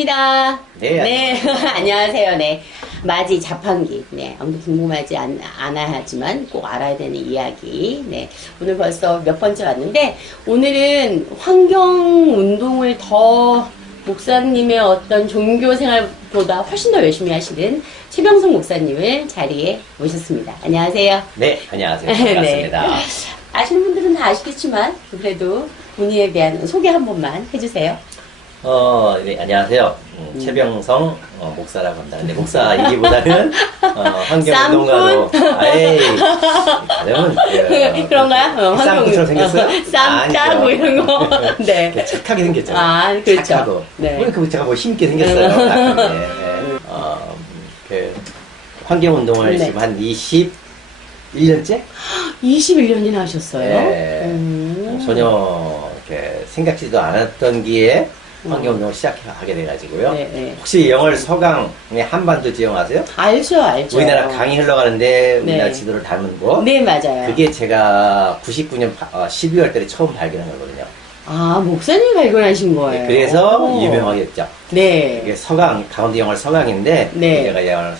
반갑습니다. 네, 안녕하세요. 네. 맞이 자판기. 네. 아무도 궁금하지 않아야 하지만 꼭 알아야 되는 이야기. 네. 오늘 벌써 몇 번째 왔는데, 오늘은 환경운동을 더 목사님의 어떤 종교 생활보다 훨씬 더 열심히 하시는 최병성 목사님을 자리에 모셨습니다. 안녕하세요. 네, 안녕하세요. 반갑습니다. 네. 아시는 분들은 다 아시겠지만, 그래도 본인에 대한 소개 한 번만 해주세요. 네, 안녕하세요. 최병성 목사라고 합니다. 근데 목사이기보다는 환경운동가로. 아이, 가령은 그런가요? 쌍꺼처럼 생겼어요? 쌈짜 뭐 이런 거. 네. 착하게 생겼잖아요. 아, 그렇죠. 착하고. 네. 그 제가 뭐 힘있게 생겼어요. 네. 그 환경운동을 네. 지금 한 21년째? 21년이나 하셨어요? 네. 전혀 이렇게 생각지도 않았던 기회에 환경운동을 시작하게 돼가지고요. 네, 네. 혹시 영월 서강의 한반도 지형 아세요? 알죠, 알죠. 우리나라 강이 흘러가는데 우리나라 네. 지도를 닮은 곳. 네, 맞아요. 그게 제가 99년 12월 달에 처음 발견한 거거든요. 아, 목사님이 발견하신 거예요. 그래서 오. 유명하게 됐죠. 네. 이게 서강, 강원도 영월 서강인데 네. 제가 영월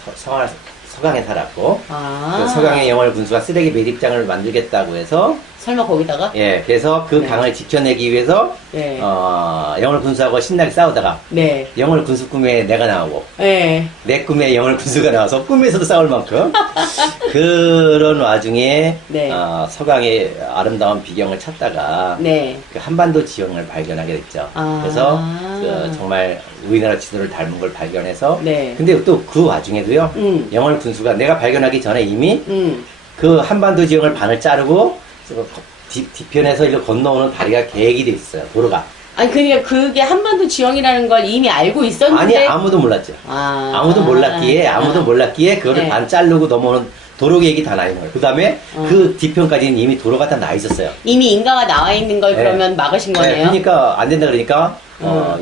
서강에 살았고 아. 그 서강의 영월 군수가 쓰레기 매립장을 만들겠다고 해서 설마 거기다가? 예, 그래서 그 네. 강을 지켜내기 위해서 네. 영월 군수하고 신나게 싸우다가 네. 영월 군수 꿈에 내가 나오고 네. 내 꿈에 영월 군수가 나와서 꿈에서도 싸울 만큼 그런 와중에 네. 서강의 아름다운 비경을 찾다가 네. 그 한반도 지형을 발견하게 됐죠. 아. 그래서 그 정말 우리나라 지도를 닮은 걸 발견해서 네. 근데 또 그 와중에도요 영월 군수가 내가 발견하기 전에 이미 그 한반도 지형을 반을 자르고 뒤편에서 이렇게 건너오는 다리가 계획이 돼 있어요. 도로가. 아니, 그러니까 그게 한반도 지형이라는 걸 이미 알고 있었는데. 아니 아무도 몰랐죠. 아. 아무도 몰랐기에 그거를 네. 반 자르고 넘어오는 도로 계획이 다 나 있는 거예요. 그 다음에 그 뒤편까지는 이미 도로가 다 나 있었어요. 이미 인가가 나와 있는 걸 네. 그러면 막으신 거네요. 네, 그러니까 안 된다 그러니까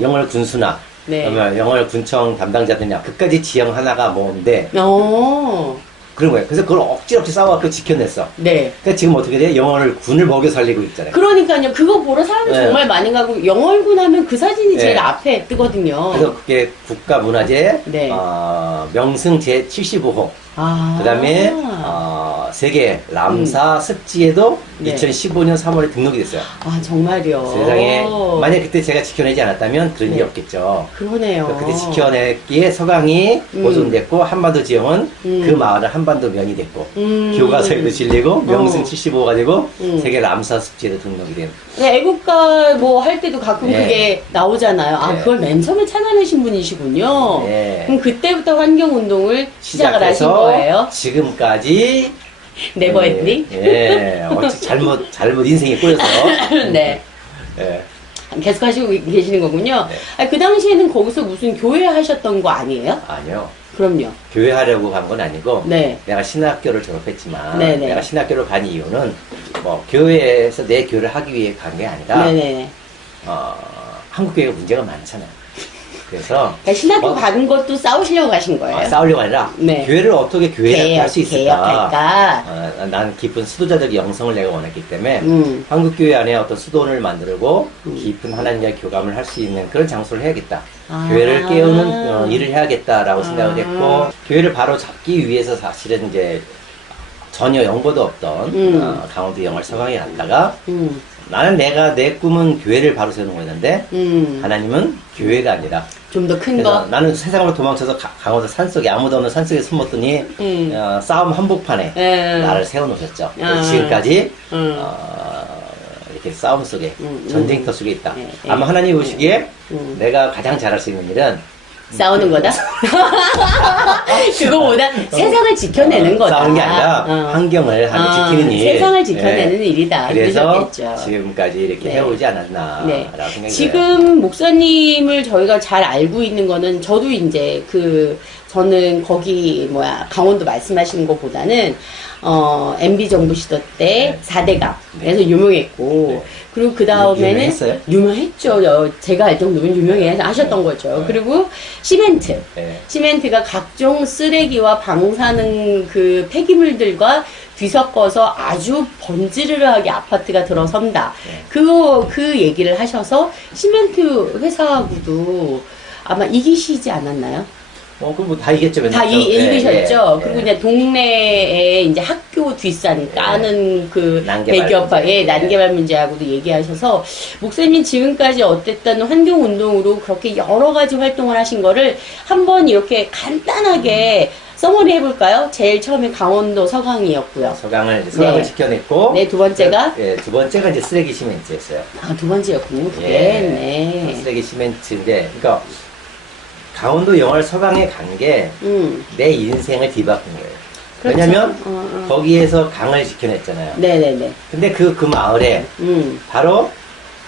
영월 군수나 네. 그러면 영월 군청 담당자들이나 그까지 지형 하나가 뭔데 그런 거예요. 그래서 그걸 억지로 싸워갖고 지켜냈어. 네. 그러니까 지금 어떻게 돼? 영월을 군을 먹여 살리고 있잖아요. 그러니까요. 그거 보러 사람이 네. 정말 많이 가고 영월군 하면 그 사진이 제일 네. 앞에 뜨거든요. 그래서 그게 국가문화재 네. 명승 제75호 아. 그 다음에 세계 람사 습지에도 네. 2015년 3월에 등록이 됐어요. 아, 정말요. 세상에 만약 그때 제가 지켜내지 않았다면 그런 일이 네. 없겠죠. 그러네요. 그때 지켜냈기에 서강이 보존됐고 한반도 지형은 그 마을은 한반도 면이 됐고 교과서에도 실리고 명승 75가 되고 세계 람사 습지에도 등록이 된. 네, 애국가 뭐 할 때도 가끔 네. 그게 나오잖아요. 아, 네. 그걸 맨 처음에 찾아내신 분이시군요. 네. 그럼 그때부터 환경운동을 시작을 하신 시작해서 거예요? 지금까지 네버 엔딩? 어찌 잘못 인생이 꼬여서 네. 예. 계속 하시고 계시는 거군요. 네. 아, 그 당시에는 거기서 무슨 교회 하셨던 거 아니에요? 아니요. 그럼요. 교회 하려고 간 건 아니고 네. 내가 신학교를 졸업했지만 네네. 내가 신학교를 간 이유는 뭐 교회에서 내 교회를 하기 위해 간 게 아니라 네네. 한국 교회가 문제가 많잖아요. 그래서 그러니까 신학교 가는 것도 싸우시려고 가신 거예요? 싸우려고 아니라 네. 교회를 어떻게 교회답게 할 수 있을까? 개혁할까? 난 깊은 수도자적 영성을 내가 원했기 때문에 한국 교회 안에 어떤 수도원을 만들고 깊은 하나님과의 교감을 할 수 있는 그런 장소를 해야겠다. 아. 교회를 깨우는 일을 해야겠다라고 생각을 했고 교회를 바로 잡기 위해서 사실은 이제 전혀 연고도 없던 강원도 영월 서강에 갔다가 나는 내 꿈은 교회를 바로 세우는 거였는데 하나님은 교회가 아니라 좀 더 큰 그래서 거? 나는 세상으로 도망쳐서 강원도 산속에 아무도 없는 산속에 숨었더니 싸움 한복판에 나를 세워놓으셨죠. 그래서 지금까지 이렇게 싸움 속에 전쟁터 속에 있다. 아마 하나님 보시기에 내가 가장 잘할 수 있는 일은 싸우는 거다? 그거보다 세상을 지켜내는 거다. 싸우는 게 아니라 환경을 지키는 일. 세상을 지켜내는 일이다. 그래서 그러셨겠죠. 지금까지 이렇게 네. 해오지 않았나라고 네. 생각이 들어요. 지금 목사님을 저희가 잘 알고 있는 거는 저도 이제 저는 거기 강원도 말씀하시는 것보다는 MB 정부 시대 때 4대강에서 유명했고 그리고 그 다음에는 유명했어요? 유명했죠. 제가 알 정도면 유명하셨던 거죠. 그리고 시멘트. 네. 시멘트가 각종 쓰레기와 방사능 그 폐기물들과 뒤섞어서 아주 번지르르하게 아파트가 들어선다. 그 얘기를 하셔서 시멘트 회사하고도 아마 이기시지 않았나요? 그럼 뭐 다 이겼죠. 다 이기셨죠. 예, 그리고 예. 이제 동네에 이제 학교 뒷산 까는 그 난개발 대기업화, 문제. 난개발 문제하고도 얘기하셔서 목사님 지금까지 어땠던 환경 운동으로 그렇게 여러 가지 활동을 하신 거를 한번 이렇게 간단하게 서머리 해볼까요? 제일 처음에 강원도 서강이었고요. 서강을 네. 지켜냈고. 네, 두 번째가? 두 번째가 이제 쓰레기 시멘트였어요. 아, 두 번째였군요. 그게. 예. 네. 쓰레기 시멘트인데, 그러니까 강원도 영월 서강에 간 게 내 인생을 뒤바꾼 거예요. 그렇죠. 왜냐면 거기에서 강을 지켜냈잖아요. 네네네. 근데 그 마을에 바로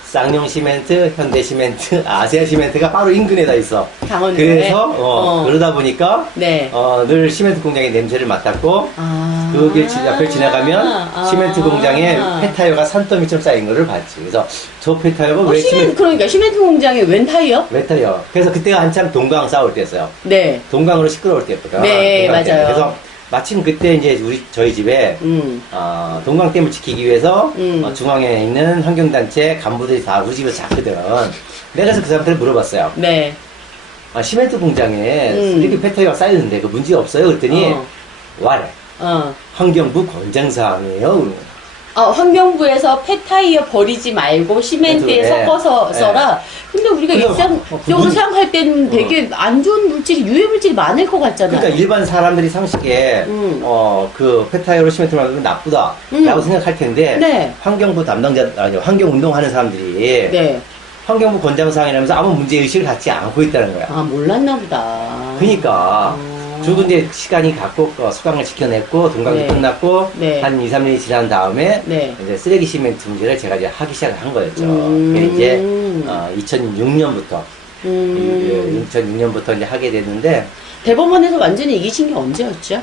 쌍용 시멘트, 현대 시멘트, 아시아 시멘트가 바로 인근에다 있어. 강원도에? 그래서 그러다 보니까 네. 늘 시멘트 공장의 냄새를 맡았고 아. 그 길 앞을 지나가면 시멘트 공장에 폐타이어가 산더미처럼 쌓인 거를 봤지. 그래서 저 폐타이어가 왜 그러니까 시멘트 공장에 웬 타이어? 왜 타이어? 그래서 그때가 한참 동강 싸울 때였어요. 네. 동강으로 시끄러울 때였거든. 네, 동강 때문에. 맞아요. 그래서 마침 그때 이제 저희 집에 동강댐을 지키기 위해서 중앙에 있는 환경단체 간부들이 다 우리 집에 잤거든. 내가 그래서 그 사람들을 물어봤어요. 네. 시멘트 공장에 쓰레기 폐타이어가 쌓였는데 그 문제 없어요? 그랬더니 와래. 환경부 권장사항이에요. 환경부에서 폐타이어 버리지 말고 시멘트에 네. 섞어서 써라. 근데 우리가 일상적으로 생각할 때는 되게 안 좋은 물질이, 유해 물질이 많을 것 같잖아요. 그러니까 일반 사람들이 상식에 그 폐타이어로 시멘트를 만들면 나쁘다라고 생각할 텐데 네. 환경부 담당자 아니 환경 운동하는 사람들이 네. 환경부 권장사항이라면서 아무 문제 의식을 갖지 않고 있다는 거야. 아, 몰랐나 보다. 그러니까 저도 이제 시간이 갖고 수강을 지켜냈고 동강이 네. 끝났고 네. 한 2, 3년이 지난 다음에 네. 이제 쓰레기 시멘트 문제를 제가 이제 하기 시작을 한 거였죠. 그게 이제 2006년부터 2006년부터 이제 하게 됐는데 대법원에서 완전히 이기신 게 언제였죠?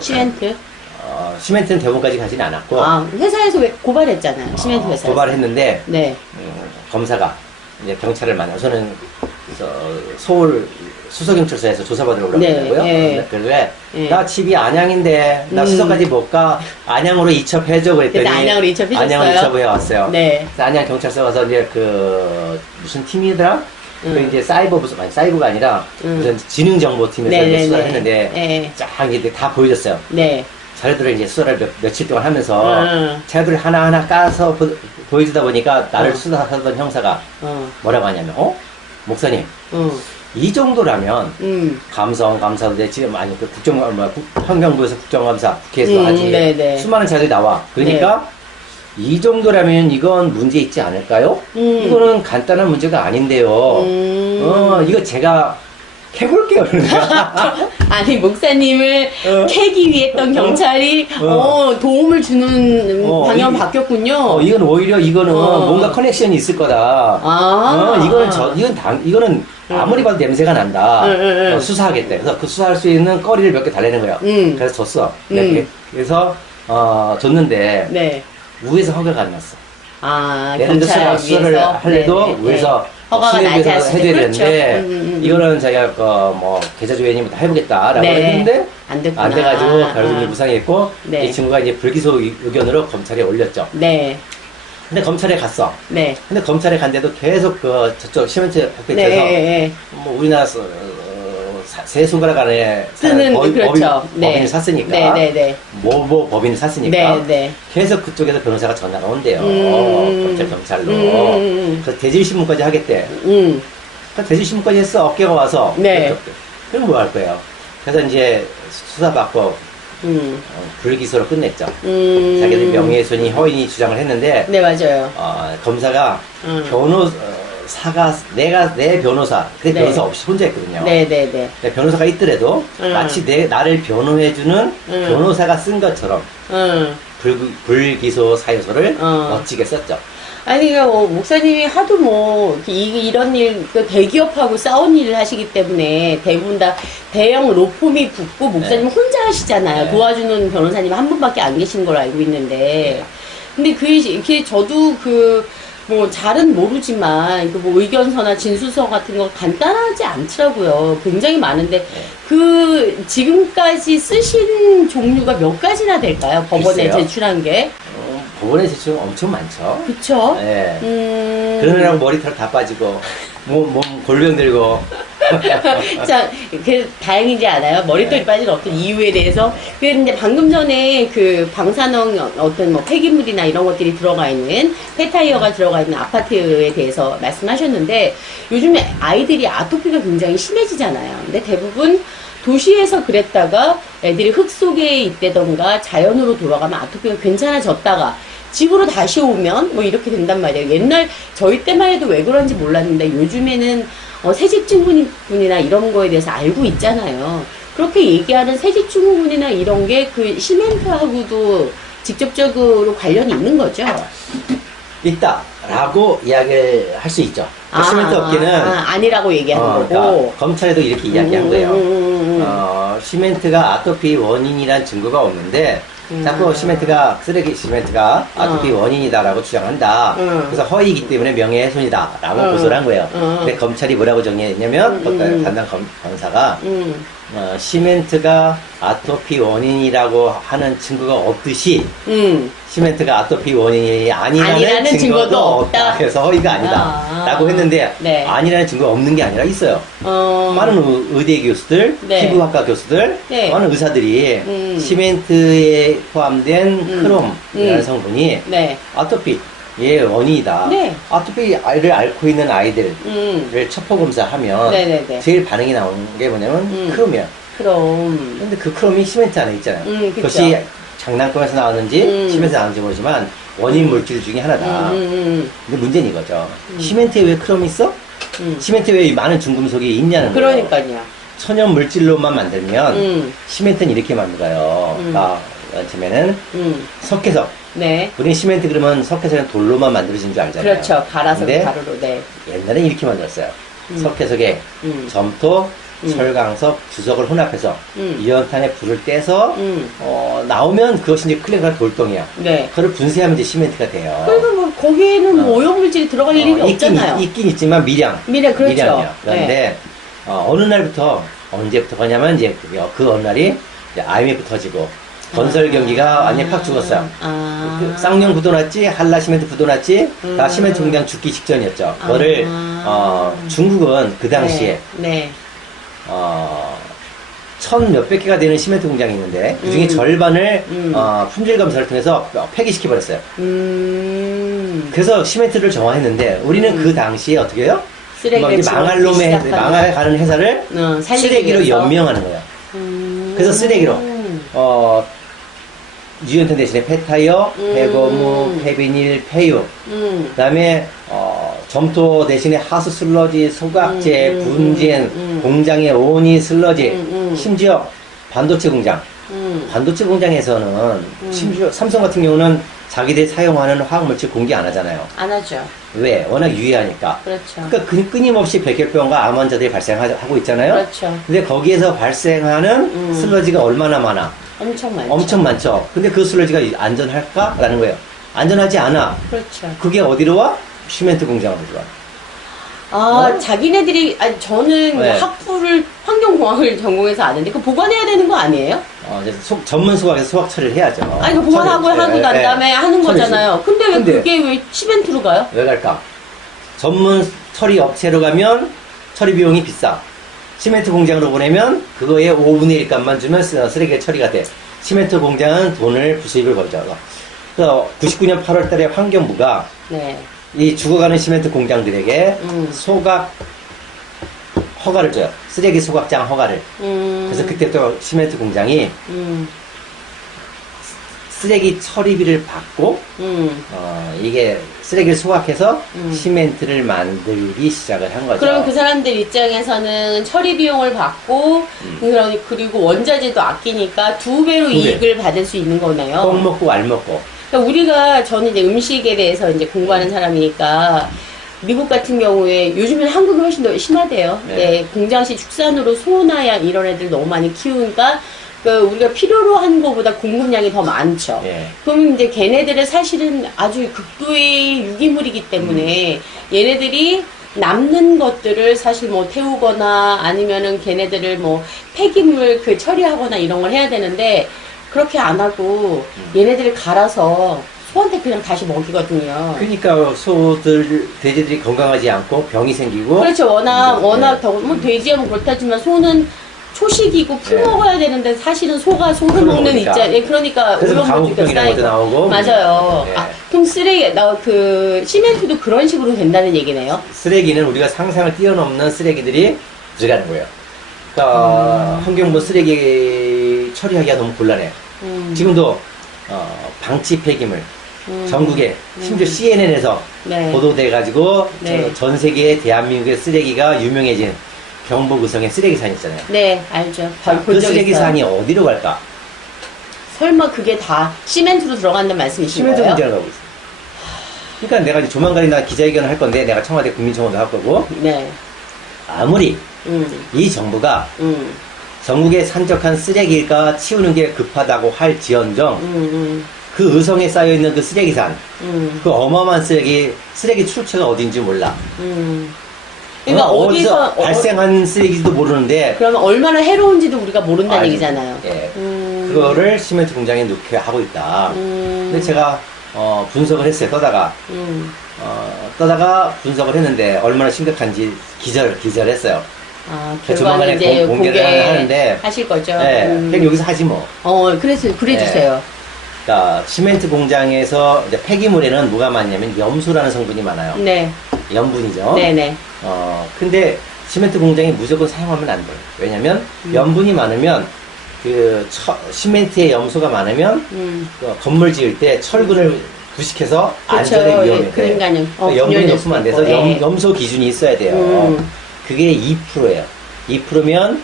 시멘트? 시멘트는 대법원까지 가지는 않았고 회사에서 왜 고발했잖아요. 시멘트 회사에서. 고발했는데 네. 검사가 이제 경찰을 만나서는 서울 수서경찰서에서 조사받으러 올라가더라고요. 네. 그래 네. 나 집이 안양인데 나 수서까지 못 가. 안양으로 이첩해줘 그랬더니 그래서 안양으로 이첩해줬어요? 안양으로 이첩해 왔어요. 네. 그래서 안양 경찰서 가서 이제 무슨 팀이더라? 그 이제 사이버가 아니라 무슨 지능정보팀에서 이제 수사를 했는데 네. 쫙 이제 다 보여줬어요. 네. 자료들을 이제 수사를 며칠 동안 하면서 자료들을 하나하나 까서 보여주다 보니까 나를 수사하던 형사가 뭐라고 하냐면 목사님 이 정도라면 감사원데 지금 아니 그 환경부에서 국정감사 국회에서 하지 네네. 수많은 자료들이 나와. 그러니까 이 정도라면 이건 문제 있지 않을까요? 이거는 간단한 문제가 아닌데요. 이거 제가 캐볼게요. 아니 목사님을 캐기 위해 했던 경찰이 도움을 주는 방향 바뀌었군요. 이건 오히려 이거는 뭔가 커넥션이 있을 거다. 이거는 아무리 봐도 냄새가 난다. 수사하겠다. 그래서 그 수사할 수 있는 거리를 몇 개 달래는 거예요. 그래서 줬어. 그래서 줬는데 네. 우에서 허가가 안 났어. 경찰을 수사를 위해서 하려도 우에서 허가가 나지 않을 해줘야 그렇죠. 되는데 이거는 자기가 계좌 조회님 다 해보겠다라고 했는데 안 됐구나. 안 돼가지고 결국 이제 무상했고 네. 이 친구가 이제 불기소 의견으로 검찰에 올렸죠. 네. 근데 검찰에 갔어. 네. 근데 검찰에 간데도 계속 저쪽 시멘트 흑백에서 네. 뭐 우리나라 세 손가락 안에 쓰는 그렇죠. 법인을 샀으니까 네. 뭐 법인을 샀으니까 네. 계속 그쪽에서 변호사가 전화가 온대요. 경찰로. 그래서 대질신문까지 하겠대. 그러니까 대질신문까지 했어. 어깨가 와서. 네. 그럼 뭐 할 거예요? 그래서 이제 수사받고 불기소로 끝냈죠. 자기들 명예훼손이 허위니 주장을 했는데 네, 맞아요. 검사가 변호사가 내 변호사 그때 네. 변호사 없이 혼자 했거든요. 네. 근데 변호사가 있더라도 마치 나를 변호해주는 변호사가 쓴 것처럼 불기소 사유서를 멋지게 썼죠. 아니, 목사님이 하도 이런 일, 대기업하고 싸운 일을 하시기 때문에 대부분 다 대형 로펌이 붙고 목사님 혼자 하시잖아요. 네. 도와주는 변호사님 한 분밖에 안 계신 걸로 알고 있는데. 근데 그게 저도 잘은 모르지만, 의견서나 진술서 같은 거 간단하지 않더라고요. 굉장히 많은데, 지금까지 쓰신 종류가 몇 가지나 될까요? 법원에 글쎄요. 제출한 게. 법원에 제출은 엄청 많죠. 그쵸? 네. 그러느라고 머리털 다 빠지고 몸 골병 들고 참, 다행이지 않아요? 머리털이 빠진 어떤 이유에 대해서. 근데 방금 전에 그 방사능 어떤 뭐 폐기물이나 이런 것들이 들어가 있는, 폐타이어가 들어가 있는 아파트에 대해서 말씀하셨는데, 요즘에 아이들이 아토피가 굉장히 심해지잖아요. 근데 대부분 도시에서 그랬다가 애들이 흙 속에 있다던가 자연으로 돌아가면 아토피가 괜찮아졌다가 집으로 다시 오면 뭐 이렇게 된단 말이에요. 옛날 저희 때만 해도 왜 그런지 몰랐는데 요즘에는 세집증후군이나 이런 거에 대해서 알고 있잖아요. 그렇게 얘기하는 세집증후군이나 이런 게 그 시멘트하고도 직접적으로 관련이 있는 거죠. 있다라고 이야기를 할 수 있죠. 시멘트 업계는 아니라고 얘기하는 거고. 그러니까 검찰에도 이렇게 이야기한 거예요. 시멘트가 아토피 원인이란 증거가 없는데 자꾸 쓰레기 시멘트가 아토피 원인이다라고 주장한다. 그래서 허위이기 때문에 명예훼손이다라고 고소를 한 거예요. 근데 검찰이 뭐라고 정리했냐면 담당 검사가 시멘트가 아토피 원인이라고 하는 증거가 없듯이 시멘트가 아토피 원인이 아니라는 증거도 없다. 그래서 허위가 아니다. 라고 했는데 네. 아니라는 증거가 없는 게 아니라 있어요. 많은 의대 교수들, 네. 피부학과 교수들, 네. 많은 의사들이 시멘트에 포함된 크롬이라는 성분이 네. 아토피의 원인이다. 네. 아토피를 앓고 있는 아이들을 첩보 검사하면 네네네. 제일 반응이 나오는 게 뭐냐면 크롬이야. 그럼. 근데 그 크롬이 시멘트 안에 있잖아요. 그쵸. 그것이 장난감에서 나왔는지 시멘트에서 나왔는지 모르지만 원인 물질 중에 하나다. 근데 문제는 이거죠. 시멘트에 왜 크롬이 있어? 시멘트에 왜 많은 중금속이 있냐는 거예요. 그러니까요. 천연 물질로만 만들면 시멘트는 이렇게 만들어요. 처음에는 석회석. 네. 우리 시멘트 그러면 석회석은 돌로만 만들어진 줄 알잖아요. 그렇죠. 갈아서 근데 가루로. 네. 옛날엔 이렇게 만들었어요. 석회석에 점토, 철강석, 주석을 혼합해서 이연탄에 불을 떼서 나오면 그것이 이제 클레가 돌덩이야. 네. 그걸 분쇄하면 이제 시멘트가 돼요. 그리고 뭐 거기에는 뭐 오염물질이 들어갈 일이 없잖아요. 있긴 있지만 미량. 그렇죠. 미량이야. 그런데 어느 날부터 언제부터 가냐면 이제 그 어느 날이 이제 IMF 터지고 건설 경기가 완전히 팍 죽었어요. 그 쌍용 부도났지, 한라 시멘트 부도났지, 다 시멘트 공장 죽기 직전이었죠. 그거를 중국은 그 당시에 네. 천 몇백 개가 되는 시멘트 공장이 있는데 그 중에 절반을 품질 검사를 통해서 폐기시켜버렸어요. 그래서 시멘트를 정화했는데 우리는 그 당시에 어떻게 해요? 망해가는 회사를 쓰레기로 위해서. 연명하는 거예요. 그래서 쓰레기로 유연탄 대신에 폐타이어, 폐고무, 폐비닐, 폐유, 그다음에 점토 대신에 하수 슬러지, 소각제, 분진, 공장의 오니 슬러지, 심지어 반도체 공장. 반도체 공장에서는 심지어 삼성 같은 경우는 자기들이 사용하는 화학물질 공개 안 하잖아요. 안 하죠. 왜? 워낙 유해하니까. 그렇죠. 그러니까 끊임없이 백혈병과 암 환자들이 발생하고 있잖아요. 그렇죠. 근데 거기에서 발생하는 슬러지가 얼마나 많아? 엄청 많죠. 엄청 많죠. 근데 그 슬러지가 안전할까라는 거예요. 안전하지 않아. 그렇죠. 그게 어디로 와? 시멘트 공장으로 들어와. 자기네들이, 저는 네. 학부를 환경공학을 전공해서 아는데, 그 보관해야 되는 거 아니에요? 이제 전문 소각에서 소각 처리를 해야죠. 그 보관하고 난 다음에 하는 처리지. 거잖아요. 근데 그게 왜 시멘트로 가요? 왜 갈까? 전문 처리 업체로 가면 처리 비용이 비싸. 시멘트 공장으로 보내면 그거의 5분의 1값만 주면 쓰레기가 처리가 돼. 시멘트 공장은 부수입을 걸죠. 그래서 99년 8월 달에 환경부가 네. 이 죽어가는 시멘트 공장들에게 소각 허가를 줘요. 쓰레기 소각장 허가를. 그래서 그때부터 시멘트 공장이 쓰레기 처리비를 받고 이게 쓰레기를 소각해서 시멘트를 만들기 시작을 한 거죠. 그럼 그 사람들 입장에서는 처리 비용을 받고 그리고 원자재도 아끼니까 2배로 이익을 받을 수 있는 거네요. 똥 먹고 알 먹고. 그러니까 저는 이제 음식에 대해서 이제 공부하는 사람이니까 미국 같은 경우에 요즘엔 한국이 훨씬 더 심하대요. 네, 공장식 축산으로 소나 양 이런 애들 너무 많이 키우니까 우리가 필요로 하는 것보다 공급량이 더 많죠. 그럼 이제 걔네들은 사실은 아주 극도의 유기물이기 때문에 얘네들이 남는 것들을 사실 뭐 태우거나 아니면은 걔네들을 뭐 폐기물 처리하거나 이런 걸 해야 되는데 그렇게 안 하고 얘네들을 갈아서 소한테 그냥 다시 먹이거든요. 그러니까 돼지들이 건강하지 않고 병이 생기고. 그렇죠. 워낙 네. 더, 뭐 돼지하면 그렇다지만 소는 초식이고 풀 네. 먹어야 되는데 사실은 소가 소를 풀을 먹는 먹으니까. 입장. 예, 그러니까 그래서 오염물질도 강우병이라는 것도 쌓이고. 나오고. 맞아요. 네. 아, 그럼 그 시멘트도 그런 식으로 된다는 얘기네요. 쓰레기는 우리가 상상을 뛰어넘는 쓰레기들이 들어가는 거예요. 그러니까 환경부 쓰레기 처리하기가 너무 곤란해. 지금도 방치 폐기물 전국에 심지어 CNN에서 네. 보도돼가지고 네. 전 세계의 대한민국의 쓰레기가 유명해진 경북 의성의 쓰레기산이 있잖아요. 네, 알죠. 본 그 적 쓰레기산이 있어요. 어디로 갈까? 설마 그게 다 시멘트로 들어간다는 말씀이신 시멘트 거예요? 문제가 가고 있어. 그러니까 내가 이제 조만간에 나 기자회견을 할 건데 내가 청와대 국민청원도 할 거고 네. 아무리 이 정부가 전국에 산적한 쓰레기가 치우는 게 급하다고 할지언정 그 의성에 쌓여있는 그 쓰레기산 그 어마어마한 쓰레기 출처가 어딘지 몰라. 그러니까 어디서 발생한 쓰레기지도 모르는데 그러면 얼마나 해로운지도 우리가 모른다는 알죠. 얘기잖아요. 예. 그거를 시멘트 공장에 넣게 하고 있다. 근데 제가 분석을 했어요. 떠다가 분석을 했는데 얼마나 심각한지 기절했어요. 아, 조만간에 결과는 이제 공개를 하는데 하실 거죠. 네, 그냥 여기서 하지 뭐. 그래 주세요. 그러니까 시멘트 공장에서 이제 폐기물에는 뭐가 많냐면 염소라는 성분이 많아요. 네. 염분이죠. 네네. 근데 시멘트 공장이 무조건 사용하면 안 돼요. 왜냐면 염분이 많으면 시멘트에 염소가 많으면 그 건물 지을 때 철근을 부식해서 안전에 위험해. 예, 그러니까요. 염분이 높으면 안 돼서 예. 염소 기준이 있어야 돼요. 그게 2%예요. 2%면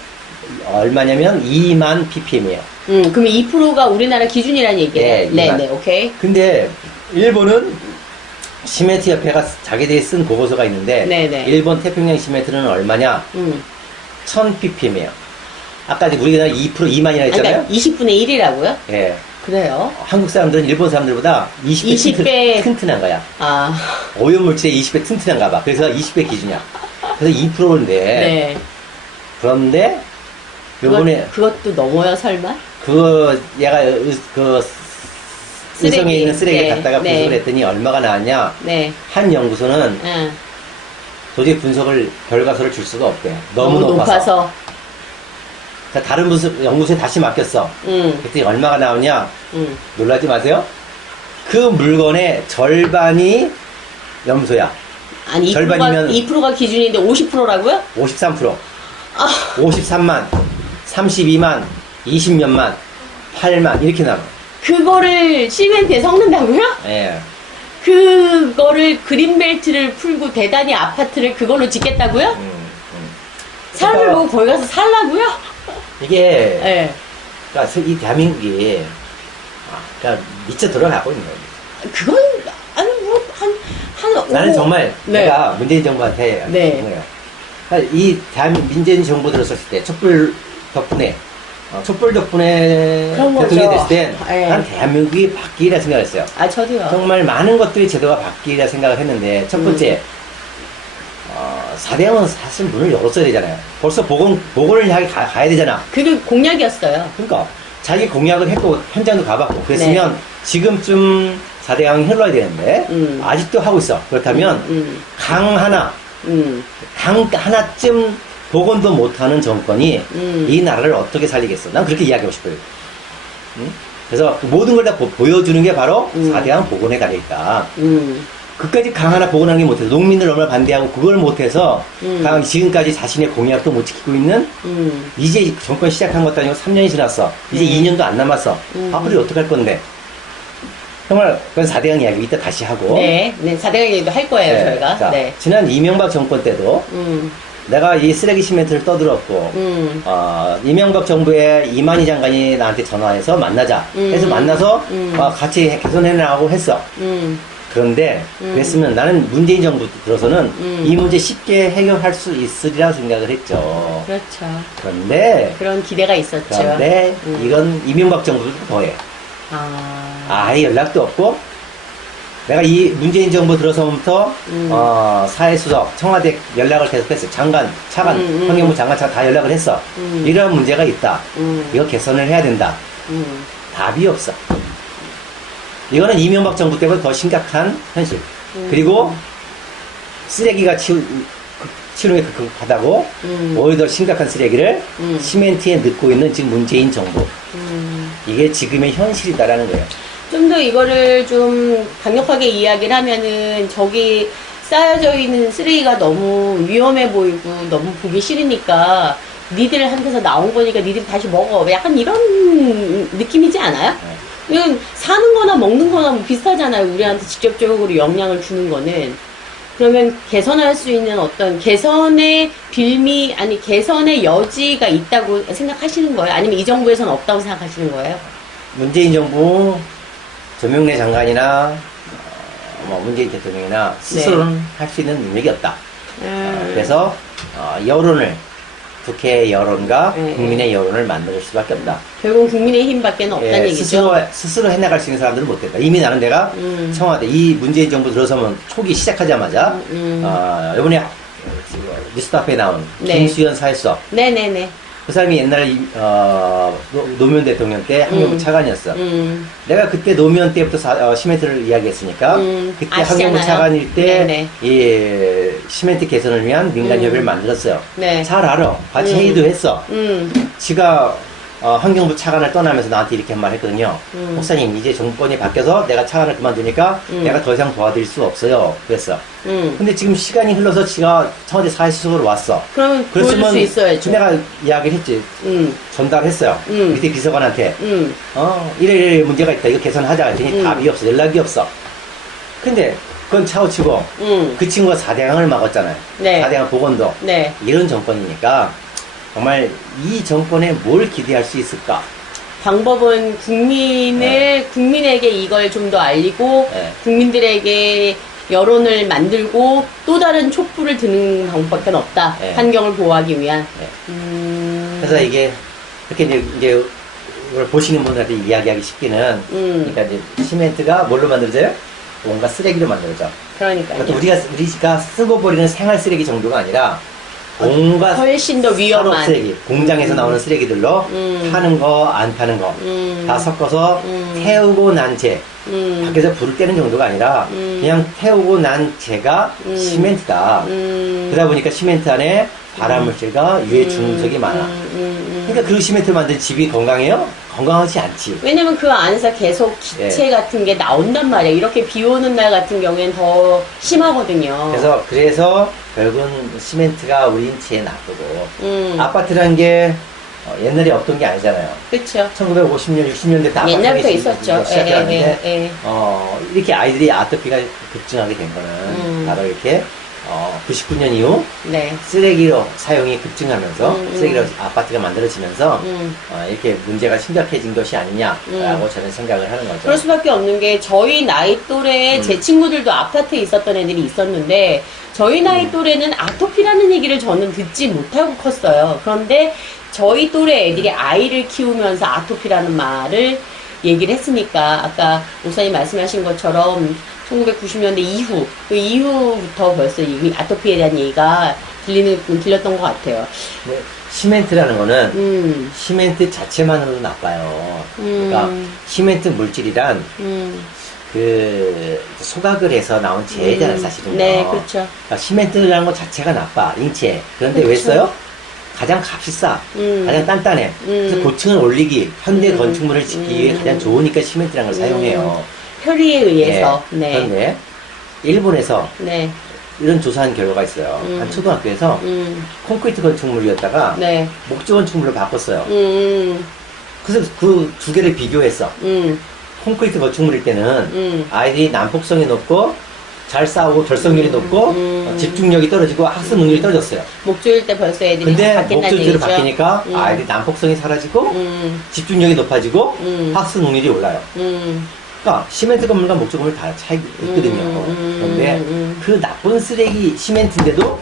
얼마냐면 2만 ppm이에요. 그럼 2%가 우리나라 기준이라는 얘기예요. 네, 네, 오케이. 근데 일본은 시멘트 협회가 자기들이 쓴 보고서가 있는데 네네. 일본 태평양 시멘트는 얼마냐? 1000ppm이에요. 아까 우리나라 2%, 2만이라 했잖아요. 그러니까 20분의 1이라고요? 예. 그래요? 한국 사람들은 일본 사람들보다 20배 튼튼한 거야. 아, 오염물질의 20배 튼튼한가 봐. 그래서 20배 기준이야. 그래서 2%인데 네. 그런데 요번에 그것도 넘어요, 설마? 얘가 의성에 있는 쓰레기 네, 갖다가 네. 분석을 했더니 얼마가 나왔냐? 네. 한 연구소는 응. 도저히 결과서를 줄 수가 없대. 너무 높아서. 그러니까 다른 연구소에 다시 맡겼어. 그랬더니 얼마가 나오냐? 놀라지 마세요. 그 물건의 절반이 염소야. 아니, 절반이면 2%가 기준인데 50%라고요? 53%. 아. 53만, 32만, 20몇만, 8만 이렇게 나와. 그거를 시멘트에 섞는다고요? 예. 그거를 그린벨트를 풀고 대단히 아파트를 그걸로 짓겠다고요? 사람을 그러니까 보고 거기 가서 살라고요? 이게 네. 그러니까 이 대한민국이 그러니까 미쳐 들어가고 있는 거예요. 그건 아니 뭐 나는 정말 네. 내가 문재인 정부한테 네. 거예요. 그러니까 이 문재인 정부 들었을 때 촛불 덕분에 그런 거죠. 대통령이 됐을 땐 네. 난 대한민국이 바뀌리라 생각했어요. 아 저도요. 정말 많은 것들이 제도가 바뀌리라 생각을 했는데 첫 번째 4대왕은 사실 문을 열었어야 되잖아요. 벌써 보건을 향해 가야 되잖아. 그게 공약이었어요. 그러니까 자기 공약을 했고 현장도 가봤고 그랬으면 네. 지금쯤 4대강이 흘러야 되는데 아직도 하고 있어. 그렇다면 강 하나쯤 복원도 못하는 정권이 이 나라를 어떻게 살리겠어? 난 그렇게 이야기하고 싶어요. 그래서 모든 걸 다 보여주는 게 바로 4대강 복원에 달려있다. 그까지 강 하나 복원하는 게 못해서 농민들 얼마나 반대하고 그걸 못해서 강 지금까지 자신의 공약도 못 지키고 있는 이제 정권 시작한 것도 아니고 3년이 지났어. 이제 2년도 안 남았어. 앞으로 어떻게 할 건데? 정말 그건 4대강 이야기 이따 다시 하고. 네, 4대강 얘기도 할 거예요 네, 저희가. 자, 네. 지난 이명박 정권 때도 내가 이 쓰레기 시멘트를 떠들었고 이명박 정부의 이만희 장관이 나한테 전화해서 만나자 해서 만나서 같이 개선해 나가고 했어. 그런데 그랬으면 나는 문재인 정부 들어서는 이 문제 쉽게 해결할 수 있으리라 생각을 했죠. 그렇죠. 그런데 그런 기대가 있었죠. 이건 이명박 정부보다 더해. 아예 연락도 없고 내가 이 문재인 정부 들어서부터 사회수석, 청와대 연락을 계속했어요. 차관, 환경부 장관 다 연락을 했어. 이런 문제가 있다. 이거 개선을 해야 된다. 답이 없어. 이거는 이명박 정부 때보다 더 심각한 현실. 그리고 쓰레기가 치료에 급급하다고 오히려 더 심각한 쓰레기를 시멘트에 넣고 있는 지금 문재인 정부. 이게 지금의 현실이다라는 거예요. 좀 더 이거를 좀 강력하게 이야기를 하면은 저기 쌓여져 있는 쓰레기가 너무 위험해 보이고 너무 보기 싫으니까 니들한테서 나온 거니까 니들이 다시 먹어. 약간 이런 느낌이지 않아요? 이건 사는 거나 먹는 거나 뭐 비슷하잖아요. 우리한테 직접적으로 영향을 주는 거는. 그러면 개선할 수 있는 어떤 개선의 빌미, 아니 개선의 여지가 있다고 생각하시는 거예요? 아니면 이 정부에서는 없다고 생각하시는 거예요? 문재인 정부 조명래 장관이나 문재인 대통령이나 스스로는 할 수 있는 능력이 없다. 그래서 여론을 국회 여론과 국민의 여론을 만들 수밖에 없다. 결국 국민의힘밖에 없다는 얘기죠. 스스로 해나갈 수 있는 사람들은 못 된다. 이미 나는 내가 청와대 이 문재인 정부 들어서면 초기 시작하자마자 이번에 뉴스타파에 나온 김수현 사회수석 네네네. 그 사람이 옛날에 노무현 대통령 때 환경부 차관이었어. 내가 그때 노무현 때부터 시멘트를 이야기했으니까 그때 환경부 차관일 때 이 시멘트 개선을 위한 민간협의를 만들었어요. 네. 잘 알아. 같이 회의도 했어. 지가 환경부 차관을 떠나면서 나한테 이렇게 한 말 했거든요. 목사님 이제 정권이 바뀌어서 내가 차관을 그만두니까 내가 더 이상 도와드릴 수 없어요. 그랬어. 근데 지금 시간이 흘러서 지가 청와대 사회수석으로 왔어. 그러면 보여줄 수 있어야죠. 내가 이야기를 했지. 전달했어요. 밑에 비서관한테. 이래 문제가 있다. 이거 개선하자 했더니 답이 없어. 연락이 없어. 근데 그건 차오치고 그 친구가 4대강을 막았잖아요. 네. 4대강 보건도. 네. 이런 정권이니까 정말 이 정권에 뭘 기대할 수 있을까? 방법은 국민에게 이걸 좀 더 알리고 국민들에게 여론을 만들고 또 다른 촛불을 드는 방법밖에 없다. 환경을 보호하기 위한. 그래서 이게 이렇게 이제 이걸 보시는 분들한테 이야기하기 쉽기는 그러니까 이제 시멘트가 뭘로 만들어져요? 뭔가 쓰레기로 만들어져. 그러니까요. 우리가 쓰고 버리는 생활 쓰레기 정도가 아니라 온갖 훨씬 더 위험한 쓰레기, 공장에서 나오는 쓰레기들로 파는 거, 안 파는 거 다 섞어서 태우고 난 재, 밖에서 불을 떼는 정도가 아니라 그냥 태우고 난 재가 시멘트다. 그러다 보니까 시멘트 안에 발암물질과 유해 중금속이 많아. 그러니까 그 시멘트 만든 집이 건강해요? 건강하지 않지. 왜냐면 그 안에서 계속 기체 같은 게 나온단 말이야. 이렇게 비 오는 날 같은 경우에는 더 심하거든요. 그래서 결국은 시멘트가 우리 인체에 나쁘고 아파트라는 게 옛날에 없던 게 아니잖아요. 그렇죠. 1950년, 60년대 다 옛날부터 있었죠. 시작해왔는데 이렇게 아이들이 아토피가 급증하게 된 거는 바로 이렇게 99년 이후 쓰레기로 사용이 급증하면서 쓰레기로 아파트가 만들어지면서 이렇게 문제가 심각해진 것이 아니냐라고 저는 생각을 하는 거죠. 그럴 수밖에 없는 게 저희 나이 또래 제 친구들도 아파트에 있었던 애들이 있었는데 저희 나이 또래는 아토피라는 얘기를 저는 듣지 못하고 컸어요. 그런데 저희 또래 애들이 아이를 키우면서 아토피라는 말을 얘기를 했으니까 아까 목사님 말씀하신 것처럼 1990년대 이후, 그 이후부터 벌써 이 아토피에 대한 얘기가 들렸던 것 같아요. 네, 시멘트라는 거는 시멘트 자체만으로도 나빠요. 그러니까 시멘트 물질이란 그 소각을 해서 나온 재잖아요, 사실은요. 네, 그렇죠. 그러니까 시멘트라는 것 자체가 나빠, 인체. 그런데 그렇죠. 왜 써요? 가장 값이 싸, 가장 단단해. 그래서 고층을 올리기, 현대 건축물을 짓기 위해 가장 좋으니까 시멘트라는 걸 사용해요. 혈의에 의해서. 그런데 일본에서 이런 조사한 결과가 있어요. 한 초등학교에서 콘크리트 건축물이었다가 목조 건축물로 바꿨어요. 그래서 그 두 개를 비교했어. 콘크리트 건축물일 때는 아이들이 난폭성이 높고 잘 싸우고 결석률이 높고 집중력이 떨어지고 학습 능력이 떨어졌어요. 목조일 때 벌써 애들이 근데 바뀐다는 목조일로 얘기죠. 바뀌니까 아이들이 난폭성이 사라지고 집중력이 높아지고 학습 능력이 올라요. 그러니까 시멘트 건물과 목조 건물 다 차이가 있거든요. 그런데 그 나쁜 쓰레기 시멘트인데도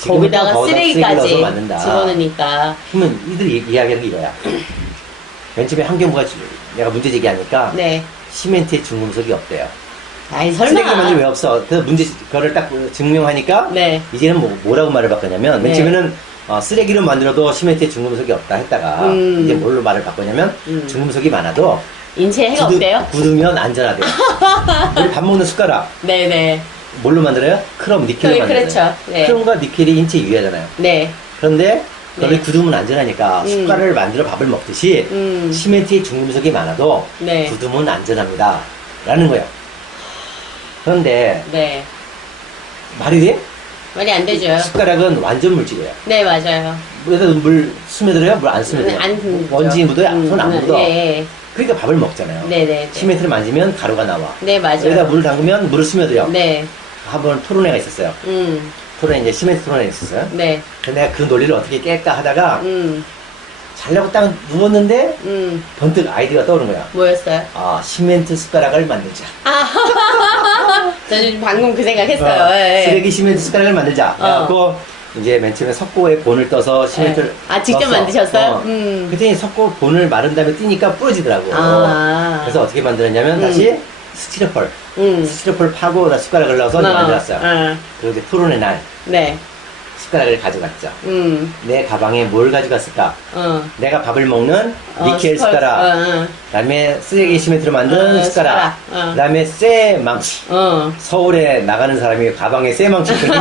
거기다가 쓰레기까지 만든다. 집어넣으니까. 그러면 이들이 이야기하는 게 이거야. 맨 처음에 환경부가 내가 문제 제기하니까 시멘트에 중금속이 없대요. 아이 설마. 쓰레기 만들 왜 없어? 그래서 그거를 딱 증명하니까 이제는 뭐라고 말을 바꿨냐면 맨 처음에는 쓰레기로 만들어도 시멘트에 중금속이 없다 했다가 이제 뭘로 말을 바꿨냐면 중금속이 많아도 인체에 해가 없대요? 굳으면 안전하대요. 우리 밥 먹는 숟가락. 네네. 뭘로 만들어요? 크롬, 니켈로 만들어요. 그렇죠. 네. 크롬과 니켈이 인체 유해하잖아요. 네. 그런데 그걸 네. 굳으면 안전하니까 숟가락을 만들어 밥을 먹듯이 시멘트에 중금속이 많아도 네. 굳으면 안전합니다. 라는 거예요. 그런데 네. 말이 돼? 말이 안 되죠. 숟가락은 완전 물질이에요. 네, 맞아요. 물에다 물 스며들어요? 물 안 스며들어요? 안 묻죠. 원진이 묻어요? 손 안 묻어. 예, 예. 그러니까 밥을 먹잖아요. 네네. 시멘트를 만지면 가루가 나와. 네, 맞아요. 여기다 물을 담그면 물을 스며들어요. 네. 한번 토론회가 있었어요. 토론회, 이제 시멘트 토론회가 있었어요. 네. 근데 내가 그 논리를 어떻게 깰까 하다가 자려고 딱 누웠는데 번뜩 아이디어가 떠오른 거야. 뭐였어요? 아, 시멘트 숟가락을 만들자. 저 지금 방금 그 생각했어요. 예, 예. 쓰레기 시멘트 숟가락을 만들자. 그래갖고 이제 맨 처음에 석고에 본을 떠서 시멘트를 직접 넣었어. 만드셨어요? 그랬더니 석고 본을 마른 다음에 띄니까 부러지더라고. 아. 그래서 어떻게 만들었냐면 다시 스티로폴. 스티로폴 파고 다 숟가락을 넣어서 만들었어요. 그리고 이제 토론의 날 네. 숟가락을 가져갔죠. 내 가방에 뭘 가져갔을까? 내가 밥을 먹는 니켈 숟가락. 그다음에 쓰레기 시멘트로 만든 숟가락. 그다음에 쇠 망치. 서울에 나가는 사람이 가방에 쇠 망치 들고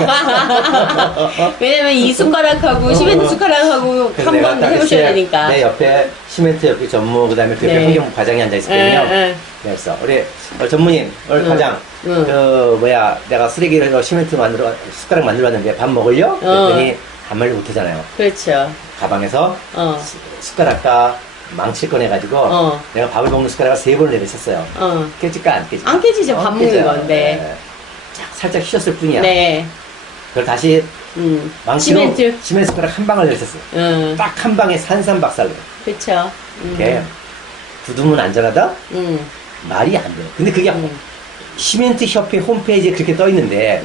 왜냐면 이 숟가락하고 시멘트 숟가락하고 그래서 한번 내가 딱 해보셔야 이렇게 되니까. 내 옆에 시멘트 옆에 전무 그다음에 그 옆에 네. 환경부 과장이 앉아 있었거든요. 그래서 우리 전무님 오늘 과장 그 뭐야 내가 쓰레기로 시멘트 만들어 숟가락 만들었는데 밥 먹을려? 그랬더니 반말 못하잖아요. 그렇죠. 가방에서 숟가락과 망치를 꺼내가지고 내가 밥을 먹는 숟가락을 3번을 내리쳤어요. 깨질까 안 깨질까? 안 깨지죠. 밥 먹는 깨져요. 건데. 네. 살짝 휘었을 뿐이야. 네. 그걸 다시 망치로 시멘트 숟가락 한 방을 내리쳤어요. 딱 한 방에 산산박살로. 그렇죠. 이렇게 굳으면 안전하다? 말이 안 돼요. 근데 그게 시멘트 협회 홈페이지에 그렇게 떠 있는데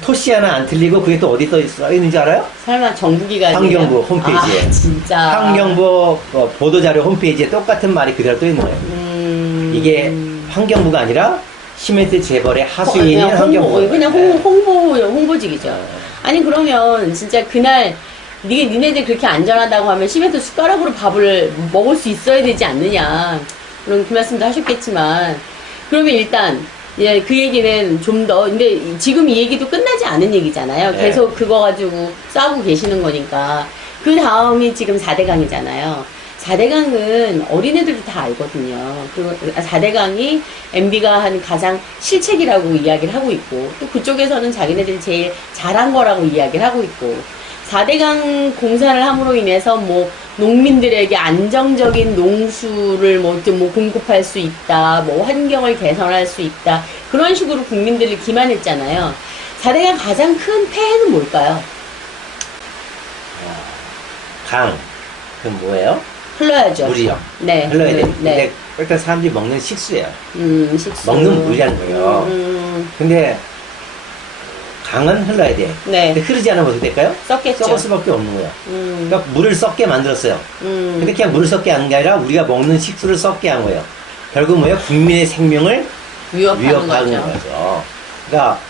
토시 하나 안 틀리고 그게 또 어디 써 있는지 알아요? 설마 정부기관이 환경부 홈페이지에. 아, 진짜. 환경부 보도자료 홈페이지에 똑같은 말이 그대로 떠 있는 거예요. 이게 환경부가 아니라 시멘트 재벌의 하수인인 환경부. 그냥 홍보직이죠. 아니 그러면 진짜 그날 니네들 그렇게 안전하다고 하면 시멘트 숟가락으로 밥을 먹을 수 있어야 되지 않느냐. 그런 그 말씀도 하셨겠지만 그러면 일단 예, 그 얘기는 좀 더 근데 지금 이 얘기도 끝나지 않은 얘기잖아요. 네. 계속 그거 가지고 싸우고 계시는 거니까 그 다음이 지금 4대강이잖아요. 4대강은 어린애들도 다 알거든요. 그 4대강이 MB가 한 가장 실책이라고 이야기를 하고 있고 또 그쪽에서는 자기네들이 제일 잘한 거라고 이야기를 하고 있고 4대강 공사를 함으로 인해서 뭐 농민들에게 안정적인 농수를 뭐 공급할 수 있다, 뭐 환경을 개선할 수 있다 그런 식으로 국민들을 기만했잖아요. 4대강 가장 큰 폐해는 뭘까요? 강. 그럼 뭐예요? 흘러야죠. 물이요. 네. 흘러야 돼. 네. 근데 일단 사람들이 먹는 식수예요. 식수. 먹는 물이라는 거예요. 근데 강은 흘러야 돼. 네. 근데 흐르지 않으면 어떻게 될까요? 썩겠죠. 썩을 수밖에 없는 거예요. 그러니까 물을 썩게 만들었어요. 근데 그냥 물을 썩게 하는 게 아니라 우리가 먹는 식수를 썩게 한 거예요. 결국 뭐예요? 국민의 생명을 위협하는 거죠. 그러니까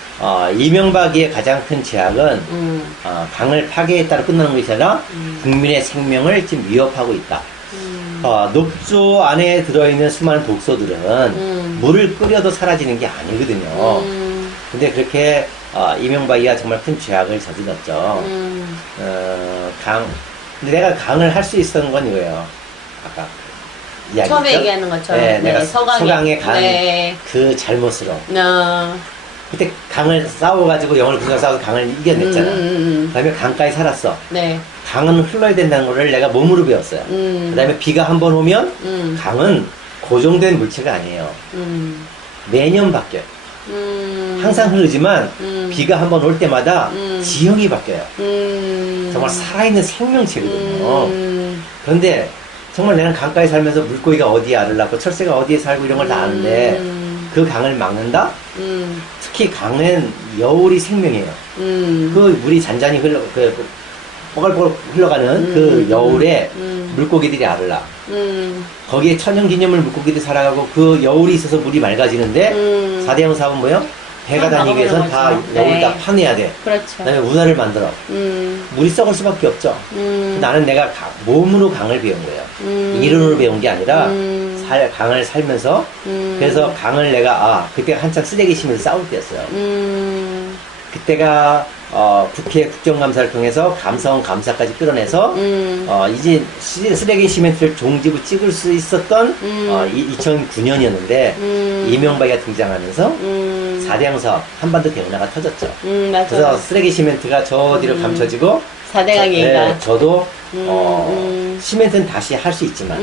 이명박의 가장 큰 제약은 강을 파괴했다로 끝나는 것이 아니라 국민의 생명을 지금 위협하고 있다. 녹조 안에 들어있는 수많은 독소들은 물을 끓여도 사라지는 게 아니거든요. 근데 그렇게 이명박이가 정말 큰 죄악을 저질렀죠. 근데 내가 강을 할 수 있었던 건 이거예요. 아까 이야기했죠? 처음에 얘기하는 것처럼. 네, 내가 서강에. 서강에 간 네. 그 잘못으로. 그때 강을 싸워가지고 영월 군사 싸워서 강을 이겨냈잖아. 그 다음에 강가에 살았어. 네. 강은 흘러야 된다는 거를 내가 몸으로 배웠어요. 그 다음에 비가 한 번 오면 강은 고정된 물체가 아니에요. 매년 바뀌어요. 항상 흐르지만 비가 한 번 올 때마다 지형이 바뀌어요. 정말 살아있는 생명체거든요. 그런데 정말 나는 강가에 살면서 물고기가 어디에 알을 낳고 철새가 어디에 살고 이런 걸 다 아는데 그 강을 막는다? 특히 강은 여울이 생명이에요. 그 물이 잔잔히 뽀글뽀글 흘러가는 그 여울에 물고기들이 알을 낳아. 거기에 천연기념물 물고기들이 살아가고 그 여울이 있어서 물이 맑아지는데 4대형 사업은 뭐예요? 배가 다니기 위해서는 다 여울 다 파내야 돼. 그렇죠. 그다음에 운하를 만들어. 물이 썩을 수밖에 없죠. 나는 내가 몸으로 강을 배운 거예요. 이론으로 배운 게 아니라 강을 살면서 그래서 강을 내가 그때 한창 쓰레기 심에서 싸울 때였어요. 그때가 국회 국정감사를 통해서 감사까지 끌어내서 이제 쓰레기 시멘트를 종지부 찍을 수 있었던 2009년이었는데 이명박이가 등장하면서 4대강 사업 한반도 대운하가 터졌죠. 맞아. 그래서 쓰레기 시멘트가 저 뒤로 감춰지고 4대강 얘기가. 네, 저도 시멘트는 다시 할 수 있지만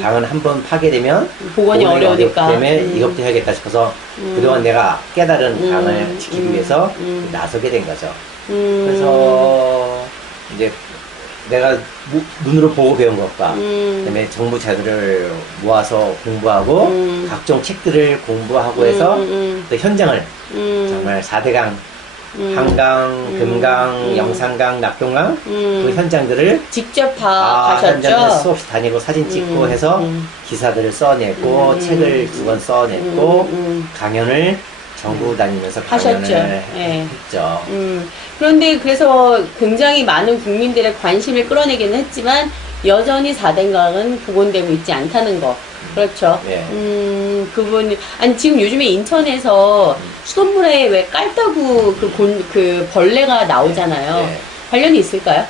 강은 한번 파괴되면 복원이 어려우니까. 때문에 이것도 해야겠다 싶어서 그동안 내가 깨달은 강을 지키기 위해서 나서게 된 거죠. 그래서 이제 내가 눈으로 보고 배운 것과 그다음에 정부 자료를 모아서 공부하고 각종 책들을 공부하고 해서 또 현장을 정말 4대강 한강, 금강, 영산강, 낙동강 그 현장들을 직접 다 현장을 가셨죠? 수없이 다니고 사진 찍고 해서 기사들을 써냈고 책을 2권 써냈고 강연을 전국 다니면서 강연을 하셨죠. 예. 했죠. 그런데 그래서 굉장히 많은 국민들의 관심을 끌어내기는 했지만 여전히 4대강은 복원되고 있지 않다는 거. 그렇죠. 네. 아니, 지금 요즘에 인천에서 수돗물에 왜 깔따구 그 벌레가 나오잖아요. 네. 관련이 있을까요?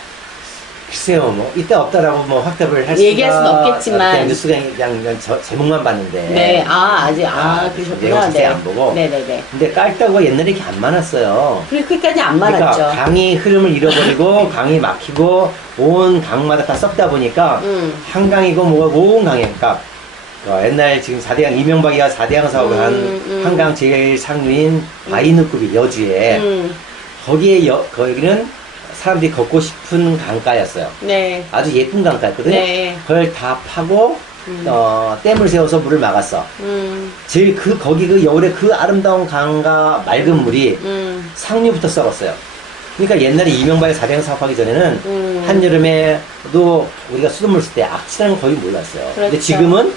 글쎄요, 뭐, 있다 없다라고 뭐 확답을 할 얘기할 수는 없겠지만. 그냥 뉴스가 그냥 제목만 봤는데. 네, 그러셨구나. 내용 자세히 안 보고. 네네네. 근데 깔따구가 옛날에 이렇게 안 많았어요. 그렇게까지 안 많았죠. 그러니까 강이 흐름을 잃어버리고 강이 막히고 온 강마다 다 썩다 보니까 한강이고 뭐가 온 강에 그러니까 옛날 지금 4대강 이명박이가 4대강 사업을 한 한강 제일 상류인 바이누급이 여주에 거기는 사람들이 걷고 싶은 강가였어요. 네. 아주 예쁜 강가였거든요. 네. 그걸 다 파고 댐을 세워서 물을 막았어. 제일 거기 그 여울에 그 아름다운 강가 맑은 물이 상류부터 썩었어요. 그러니까 옛날에 이명박이 4대강 사업하기 전에는 한여름에도 우리가 수돗물 쓸 때 악취라는 걸 거의 몰랐어요. 그렇죠. 근데 지금은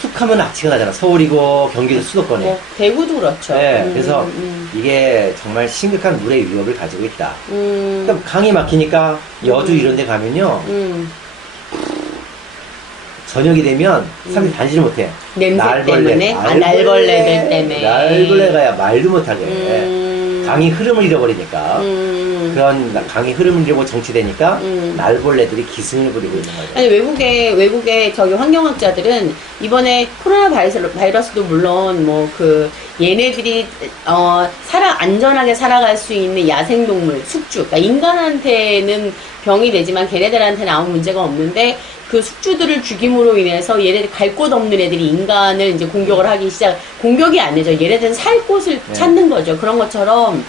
툭 하면 악취가 나잖아. 서울이고 경기도 수도권에. 뭐, 대구도 그렇죠. 네, 그래서 이게 정말 심각한 물의 위협을 가지고 있다. 그러니까 강이 막히니까 여주 이런 데 가면요. 저녁이 되면 사람들이 다니지를 못해. 냄새 때문에? 날벌레들 때문에. 날벌레가 말도 못하게. 강이 흐름을 잃어버리니까. 그런 강이 흐름을 잃고 정치되니까 날벌레들이 기승을 부리고 있는 거죠. 아니, 외국의 저기 환경학자들은 이번에 코로나 바이러스도 물론 얘네들이 안전하게 살아갈 수 있는 야생동물, 숙주, 그러니까 인간한테는 병이 되지만 걔네들한테는 아무 문제가 없는데 그 숙주들을 죽임으로 인해서 얘네들 갈 곳 없는 애들이 인간을 이제 공격을 하기 공격이 아니죠. 얘네들은 살 곳을 찾는 거죠. 그런 것처럼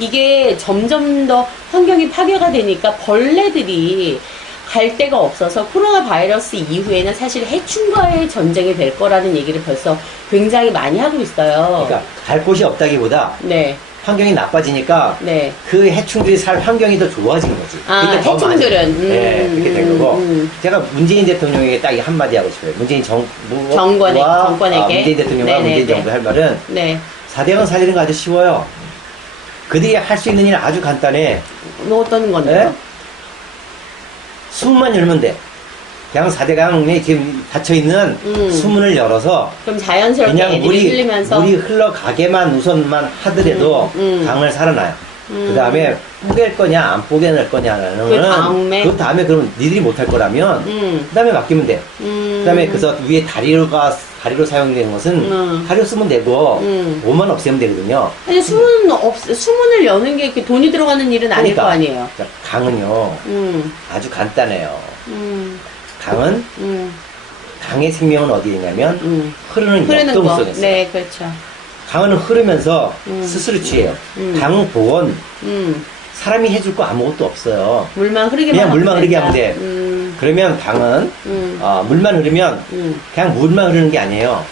이게 점점 더 환경이 파괴가 되니까 벌레들이 갈 데가 없어서 코로나 바이러스 이후에는 사실 해충과의 전쟁이 될 거라는 얘기를 벌써 굉장히 많이 하고 있어요. 그러니까 갈 곳이 없다기보다 네. 환경이 나빠지니까 네. 그 해충들이 살 환경이 더 좋아진 거지. 아, 더 해충들은. 네, 그렇게 된 거고. 제가 문재인 대통령에게 딱 한마디 하고 싶어요. 문재인 정권에게. 문재인 대통령과 문재인 정부 할 말은 네. 4대강 살리는 거 아주 쉬워요. 그들이 할 수 있는 일은 아주 간단해. 뭐 어떤 건데요? 네? 수문만 열면 돼. 그냥 4대강에 지금 닫혀있는 수문을 열어서 그럼 자연스럽게 그냥 애들이 흘리면서 물이 흘러가게만 우선만 하더라도 강을 살아나요. 그 다음에 뽀갤 거냐 안 뽀개낼 거냐라는 그 다음에 그럼 니들이 못할 거라면 그 다음에 맡기면 돼. 그 다음에 그래서 위에 다리로 사용되는 것은 다리로 쓰면 되고 몸만 없애면 되거든요. 아니 수문을 여는 게 이렇게 돈이 들어가는 일은 아닐 거 아니에요. 강은요 아주 간단해요. 강은 강의 생명은 어디 있냐면 흐르는 역동 속에 있어요. 네, 그렇죠. 강은 흐르면서 스스로 취해요. 강 보건 사람이 해줄 거 아무것도 없어요. 물만 흐르게 그냥 물만 흐르게 하면 돼. 그러면 강은 물만 흐르면 그냥 물만 흐르는 게 아니에요.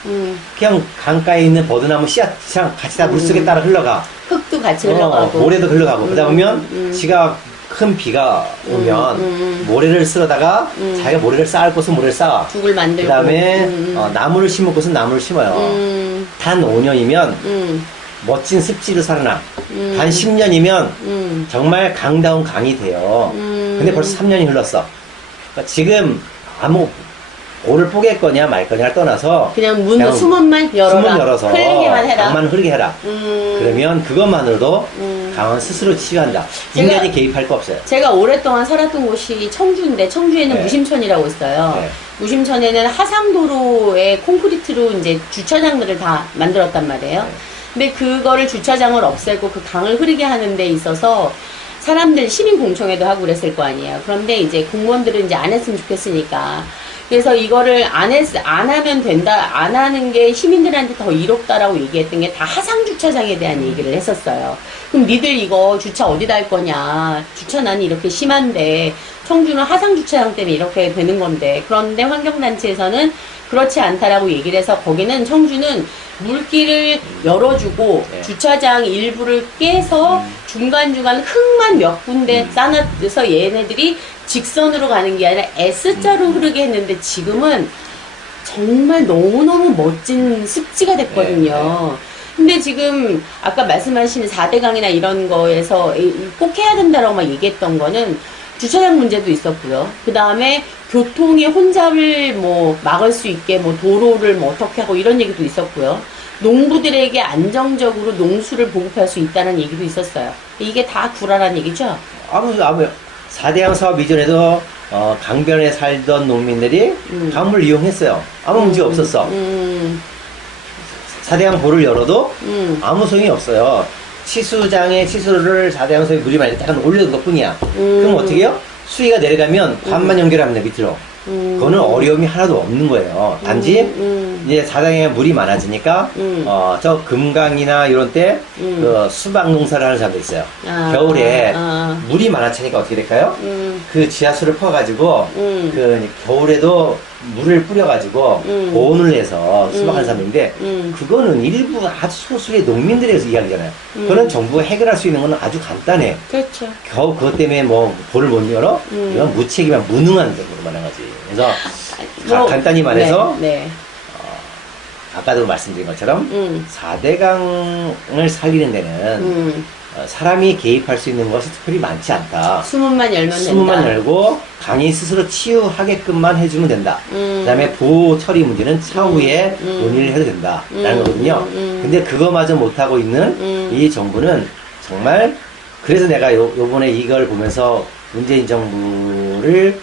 그냥 강가에 있는 버드나무 씨앗이랑 같이 다 물속에 따라 흘러가. 흙도 같이 흘러가고 모래도 흘러가고 그러다 보면 지가 큰 비가 오면 모래를 쓸어다가 자기가 모래를 쌓을 곳은 모래를 쌓아. 죽을 만들고 그 다음에 나무를 심을 곳은 나무를 심어요. 단 5년이면 멋진 습지로 살아나. 단 10년이면 정말 강다운 강이 돼요. 근데 벌써 3년이 흘렀어. 그러니까 지금 돌을 뽀갤 거냐 말 거냐를 떠나서 그냥 문 그냥 수문만 열어라. 수문 열어서 흐르기만 해라. 강만 흐르게 해라. 그러면 그것만으로도 강은 스스로 치유한다. 인간이 개입할 거 없어요. 제가 오랫동안 살았던 곳이 청주인데 청주에는 네. 무심천이라고 있어요. 네. 무심천에는 하상도로에 콘크리트로 이제 주차장들을 다 만들었단 말이에요. 네. 근데 그거를 주차장을 없애고 그 강을 흐르게 하는 데 있어서 사람들 시민 공청회도 하고 그랬을 거 아니에요. 그런데 이제 공무원들은 이제 안 했으면 좋겠으니까. 그래서 이거를 안 하면 된다, 안 하는 게 시민들한테 더 이롭다라고 얘기했던 게 다 하상주차장에 대한 얘기를 했었어요. 그럼 니들 이거 주차 어디다 할 거냐. 주차난이 이렇게 심한데, 청주는 하상주차장 때문에 이렇게 되는 건데, 그런데 환경단체에서는 그렇지 않다라고 얘기를 해서 거기는 청주는 물길을 열어주고 네. 주차장 일부를 깨서 중간중간 흙만 몇 군데 쌓아서 얘네들이 직선으로 가는 게 아니라 S자로 흐르게 했는데 지금은 정말 너무너무 멋진 습지가 됐거든요. 근데 지금 아까 말씀하신 4대강이나 이런 거에서 꼭 해야 된다라고 막 얘기했던 거는 주차장 문제도 있었고요. 그 다음에 교통의 혼잡을 뭐 막을 수 있게 뭐 도로를 뭐 어떻게 하고 이런 얘기도 있었고요. 농부들에게 안정적으로 농수를 보급할 수 있다는 얘기도 있었어요. 이게 다 구라란 얘기죠? 아무 4대강 사업 이전에도 강변에 살던 농민들이 강물을 이용했어요. 아무 문제가 없었어. 4대강 보를 열어도 아무 소용이 없어요. 치수장에 치수를 4대강 속에 물이 많이 약간 올려둔 것 뿐이야. 그럼 어떻게 해요? 수위가 내려가면 관만 연결하면 돼, 밑으로. 그거는 어려움이 하나도 없는 거예요. 단지 이제 4대강에 물이 많아지니까 저 금강이나 이런 때 그 수박 농사를 하는 사람도 있어요. 겨울에 물이 많아지니까 어떻게 될까요? 그 지하수를 퍼가지고 그 겨울에도 물을 뿌려가지고 보온을 해서 수박하는 사람인데 그거는 일부 아주 소수의 농민들에서 이야기잖아요. 그거는 정부가 해결할 수 있는 건 아주 간단해. 그렇죠. 겨우 그것 때문에 뭐 볼을 못 열어? 이건 무책임한 무능한 정도로 말하는 거지. 그래서 간단히 말해서 네. 아까도 말씀드린 것처럼 4대강을 살리는 데는 사람이 개입할 수 있는 것이 특별히 많지 않다. 수문만 열면 된다. 수문만 열고 강이 스스로 치유하게끔만 해주면 된다. 그 다음에 보호 처리 문제는 차후에 논의를 해도 된다라는 거거든요. 근데 그거마저 못하고 있는 이 정부는 정말 그래서 내가 요번에 이걸 보면서 문재인 정부를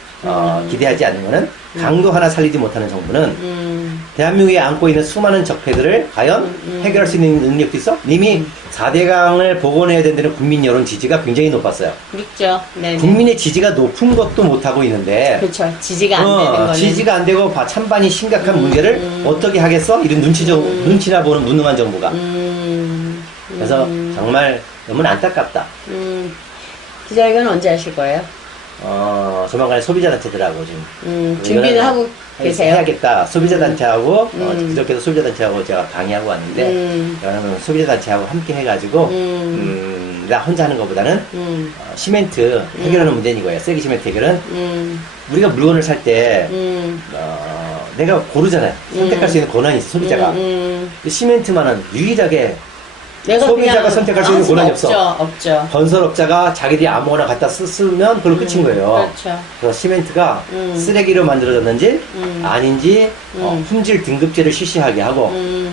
기대하지 않는 거는 강도 하나 살리지 못하는 정부는 대한민국에 안고 있는 수많은 적폐들을 과연 해결할 수 있는 능력도 있어? 이미 4대강을 복원해야 된다는 국민 여론 지지가 굉장히 높았어요. 있죠. 네. 국민의 지지가 높은 것도 못하고 있는데 그렇죠. 지지가 안 되는 거는. 지지가 안 되고 찬반이 심각한 문제를 어떻게 하겠어? 이런 눈치나 보는 무능한 정부가. 그래서 정말 너무 안타깝다. 기자회견은 언제 하실 거예요? 조만간에 소비자단체들하고 지금 준비는 하고 계세요? 해야겠다. 소비자단체하고 그저께도 소비자단체하고 제가 강의하고 왔는데 그러면 소비자단체하고 함께 해가지고 나 혼자 하는 것보다는 시멘트 해결하는 문제는 이거예요. 쓰레기 시멘트 해결은 우리가 물건을 살 때 내가 고르잖아요. 선택할 수 있는 권한이 있어, 소비자가. 시멘트만은 유일하게 소비자가 선택할 수 있는 권한이 없어. 없죠. 건설업자가 자기들이 아무거나 갖다 쓰면 그걸로 끝인 거예요. 그렇죠. 그래서 시멘트가 쓰레기로 만들어졌는지 아닌지 품질 등급제를 실시하게 하고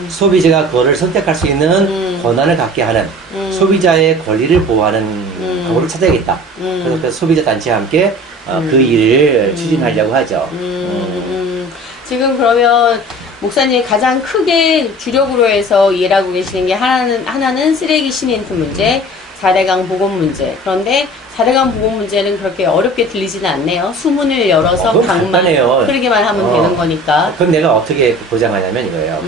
소비자가 그거를 선택할 수 있는 권한을 갖게 하는 소비자의 권리를 보호하는 방법을 찾아야겠다. 그래서 그 소비자 단체와 함께 그 일을 추진하려고 하죠. 지금 그러면 목사님 가장 크게 주력으로 해서 일하고 계시는 게 하나는 쓰레기 시멘트 문제, 4대강 보건 문제. 그런데 4대강 보건 문제는 그렇게 어렵게 들리지는 않네요. 수문을 열어서 그건 강만 간단해요. 흐르기만 하면 되는 거니까. 그건 내가 어떻게 보장하냐면 이거예요.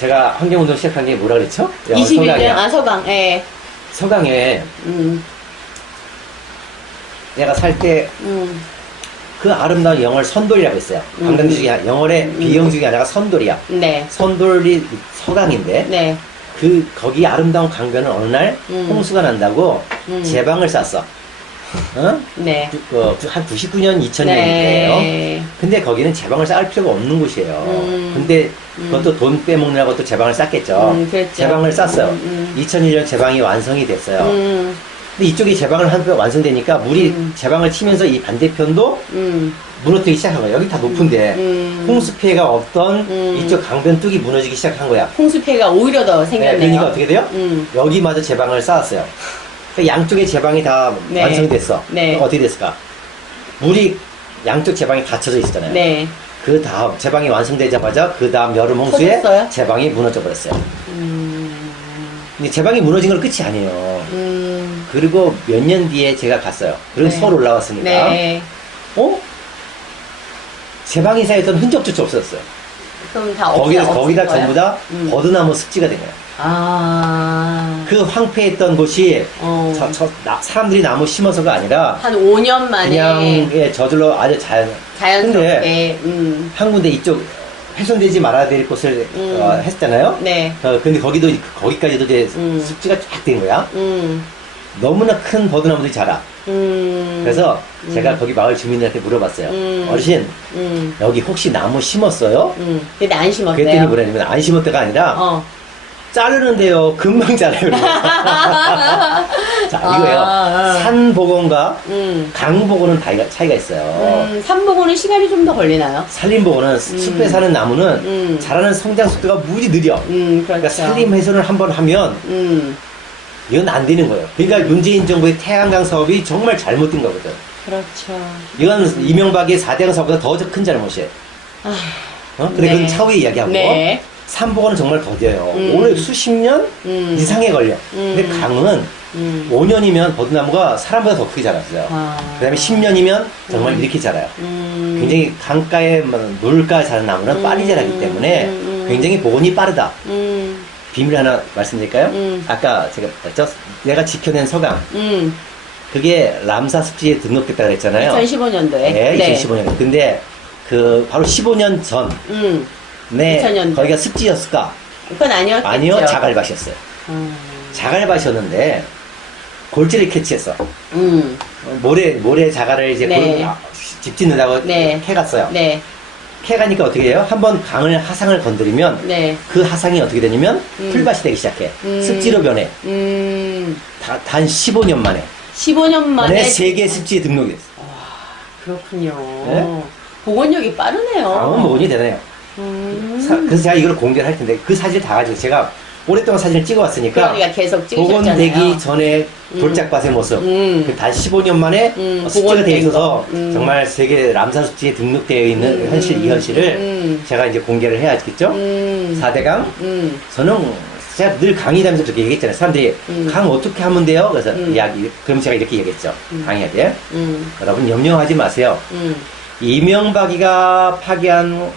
제가 환경운동 시작한 게 뭐라 그랬죠? 21년, 서강, 예. 서강에 내가 살 때 그 아름다운 영월 선돌이라고 했어요. 관광지 중에 영월의 비영 중에 하나가 선돌이야. 네. 선돌이 서강인데 네. 거기 아름다운 강변을 어느 날 홍수가 난다고 제방을 쌌어. 네. 한 99년, 2000년이에요. 네. 근데 거기는 제방을 쌓을 필요가 없는 곳이에요. 근데 그것도 돈 빼먹느라고 또 제방을 쌌겠죠. 그랬죠. 제방을 쌌어요. 2001년 제방이 완성이 됐어요. 근데 이쪽에 제방을 한 번 완성되니까 물이 제방을 치면서 이 반대편도 무너뜨리기 시작한 거야. 여기 다 높은데 홍수 피해가 없던 이쪽 강변 뚝이 무너지기 시작한 거야. 홍수 피해가 오히려 더 생겼네요. 그러니까 어떻게 돼요? 여기마저 제방을 쌓았어요. 그러니까 양쪽에 제방이 다 네. 완성이 됐어. 네. 그럼 어떻게 됐을까? 물이 양쪽 제방이 닫혀져 있었잖아요. 네. 그 다음 제방이 완성되자마자 그 다음 여름 홍수에 터졌어요? 제방이 무너져 버렸어요. 근데 제방이 무너진 건 끝이 아니에요. 그리고 몇 년 뒤에 제가 갔어요. 그리고 네. 서울 올라왔으니까 네. 제방이 쌓였던 흔적조차 없었어요. 그럼 다 거기다 없을 거예요? 전부 다 버드나무 습지가 된 거예요. 아. 그 황폐했던 곳이 사람들이 나무 심어서가 아니라 한 5년 만에 그냥 저절로 아주 자연스럽게. 한 군데 이쪽 훼손되지 말아야 될 곳을 했잖아요. 네. 근데 거기까지도 이제 습지가 쫙 된 거야. 너무나 큰 버드나무들이 자라. 그래서 제가 거기 마을 주민들한테 물어봤어요. 어르신, 여기 혹시 나무 심었어요? 근데 안 심었대요. 그랬더니 뭐냐면 안 심었다가 아니라 자르는데요. 금방 자라요. 자, 이거예요. 산복원과 강복원은 차이가 있어요. 산복원은 시간이 좀 더 걸리나요? 산림복원은 숲에 사는 나무는 자라는 성장 속도가 무지 느려. 그렇죠. 그러니까 산림 훼손을 한번 하면 이건 안 되는 거예요. 그러니까 문재인 정부의 태양광 사업이 정말 잘못된 거거든. 그렇죠. 이건 이명박의 4대강 사업보다 더 큰 잘못이에요. 근데 네. 그건 차후에 이야기하고 네. 산복원은 정말 더뎌요. 오래 수십 년 이상에 걸려. 근데 강은 5년이면 버드나무가 사람보다 더 크게 자랐어요. 그 다음에 10년이면 정말 이렇게 자라요. 굉장히 강가에 물가 자란 나무는 빨리 자라기 때문에 굉장히 복원이 빠르다. 비밀 하나 말씀드릴까요? 아까 내가 지켜낸 서강. 그게 람사 습지에 등록됐다 그랬잖아요. 2015년도에. 네, 2015년. 근데 바로 15년 전. 2000년도. 거기가 습지였을까? 그건 아니었겠죠. 아니요, 자갈밭이었어요. 자갈밭이었는데 골재를 캐치했어. 모래 자갈을 이제 네. 집 짓는다고 네. 캐갔어요. 네. 캐가니까 어떻게 해요? 한번 하상을 건드리면 네. 그 하상이 어떻게 되냐면 풀밭이 되기 시작해. 습지로 변해. 단 15년 만에. 15년 만에 세계 습지에 등록이 됐어. 그렇군요. 네? 복원력이 빠르네요. 복원이 되네요. 그래서 제가 이걸 공개를 할 텐데 그 사진을 다 가지고 제가 오랫동안 사진을 찍어왔으니까 그러니까 계속 찍으셨잖아요. 복원되기 전에 돌짝밭의 모습 단 15년 만에 습지가 되어 있어서 정말 세계 람사 습지에 등록되어 있는 현실 이 현실을 제가 이제 공개를 해야겠죠. 4대강 저는 제가 늘 강의하면서 그렇게 얘기했잖아요. 사람들이 강 어떻게 하면 돼요? 그래서 그럼 제가 이렇게 얘기했죠. 강의할 때 여러분 염려하지 마세요. 이명박이가 파기한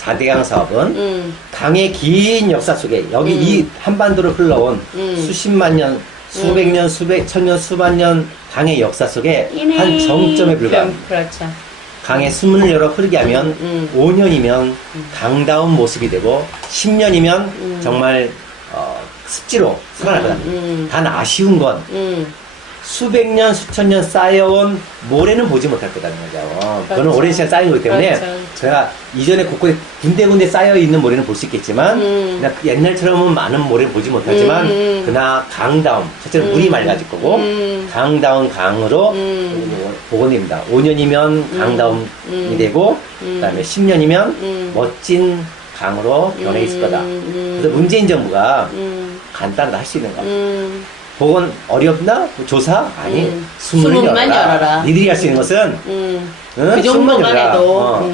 4대강 사업은 강의 긴 역사 속에 여기 이 한반도를 흘러온 수십만 년, 수백 년, 수백 천 년, 수만 년 강의 역사 속에 한 정점에 불과합니다. 그렇죠. 강의 수문을 열어 흐르게 하면 5년이면 강다운 모습이 되고 10년이면 정말 습지로 살아날 거다. 단 아쉬운 건 수백 년, 수천 년 쌓여온 모래는 보지 못할 거다는 거죠. 그거는 그렇죠. 오랜 시간 쌓인 거기 때문에 그렇죠. 제가 이전에 곳곳에 군데군데 쌓여있는 모래는 볼 수 있겠지만 그냥 옛날처럼은 많은 모래는 보지 못하지만 그러나 강다운, 첫째는 물이 맑아질 거고 강다운 강으로 복원됩니다. 5년이면 강다움이 되고 그 다음에 10년이면 멋진 강으로 변해 있을 거다. 그래서 문재인 정부가 간단하다 할 수 있는 거. 복원 어렵나? 조사? 아니. 수문만 열어라. 니들이 할 수 있는 것은 그 정도만 해도.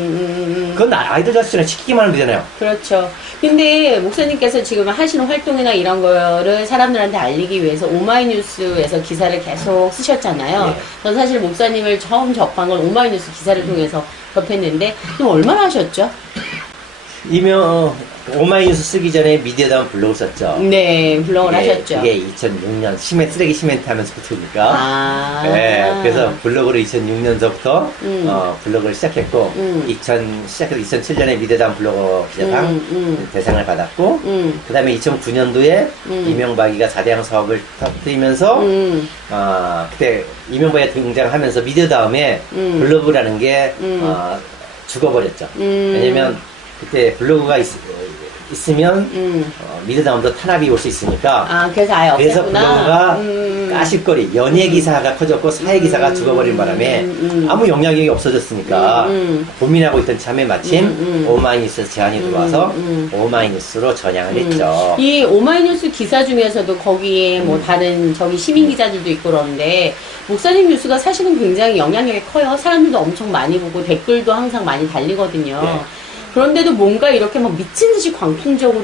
그건 아이들 자체는 시키기만 하면 되잖아요. 그렇죠. 근데 목사님께서 지금 하시는 활동이나 이런 거를 사람들한테 알리기 위해서 오마이뉴스에서 기사를 계속 쓰셨잖아요. 네. 전 사실 목사님을 처음 접한 건 오마이뉴스 기사를 통해서 접했는데 그럼 얼마나 하셨죠? 오마이뉴스 쓰기 전에 미디어다운 블로그 썼죠. 네, 블로그를 하셨죠. 이게 2006년 쓰레기 시멘트 하면서부터니까. 네, 그래서 블로그를 2006년서부터 블로그를 시작했고, 시작해서 2007년에 미디어다운 블로그 기자상 대상을 받았고, 그 다음에 2009년도에 이명박이가 4대강 사업을 터뜨리면서, 그때 이명박이 등장하면서 미디어다움에 블로그라는 게 죽어버렸죠. 왜냐면 그때 블로그가 있으면 미드다운도 탄압이 올 수 있으니까 아, 그래서 아예 그래서 없앴구나. 그거가 까십거리 연예 기사가 커졌고 사회 기사가 죽어버린 바람에 아무 영향력이 없어졌으니까 고민하고 있던 참에 마침 오마이뉴스 제안이 들어와서 오마이뉴스로 전향을 했죠. 이 오마이뉴스 기사 중에서도 거기에 뭐 다른 저기 시민 기자들도 있고 그러는데 목사님 뉴스가 사실은 굉장히 영향력이 커요. 사람들도 엄청 많이 보고 댓글도 항상 많이 달리거든요. 네. 그런데도 뭔가 이렇게 막 미친 듯이 광풍적으로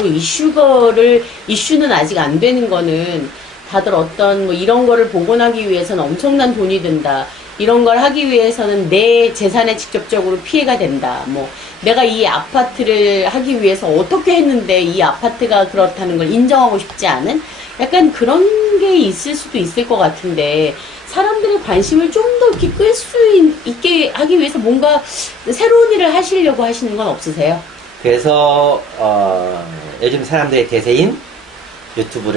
이슈는 아직 안 되는 거는 다들 어떤 뭐 이런 거를 복원하기 위해서는 엄청난 돈이 든다. 이런 걸 하기 위해서는 내 재산에 직접적으로 피해가 된다. 뭐 내가 이 아파트를 하기 위해서 어떻게 했는데 이 아파트가 그렇다는 걸 인정하고 싶지 않은 약간 그런 게 있을 수도 있을 것 같은데 사람들의 관심을 좀 더 이렇게 끌 수 있게 하기 위해서 뭔가 새로운 일을 하시려고 하시는 건 없으세요? 그래서 요즘 사람들의 대세인 유튜브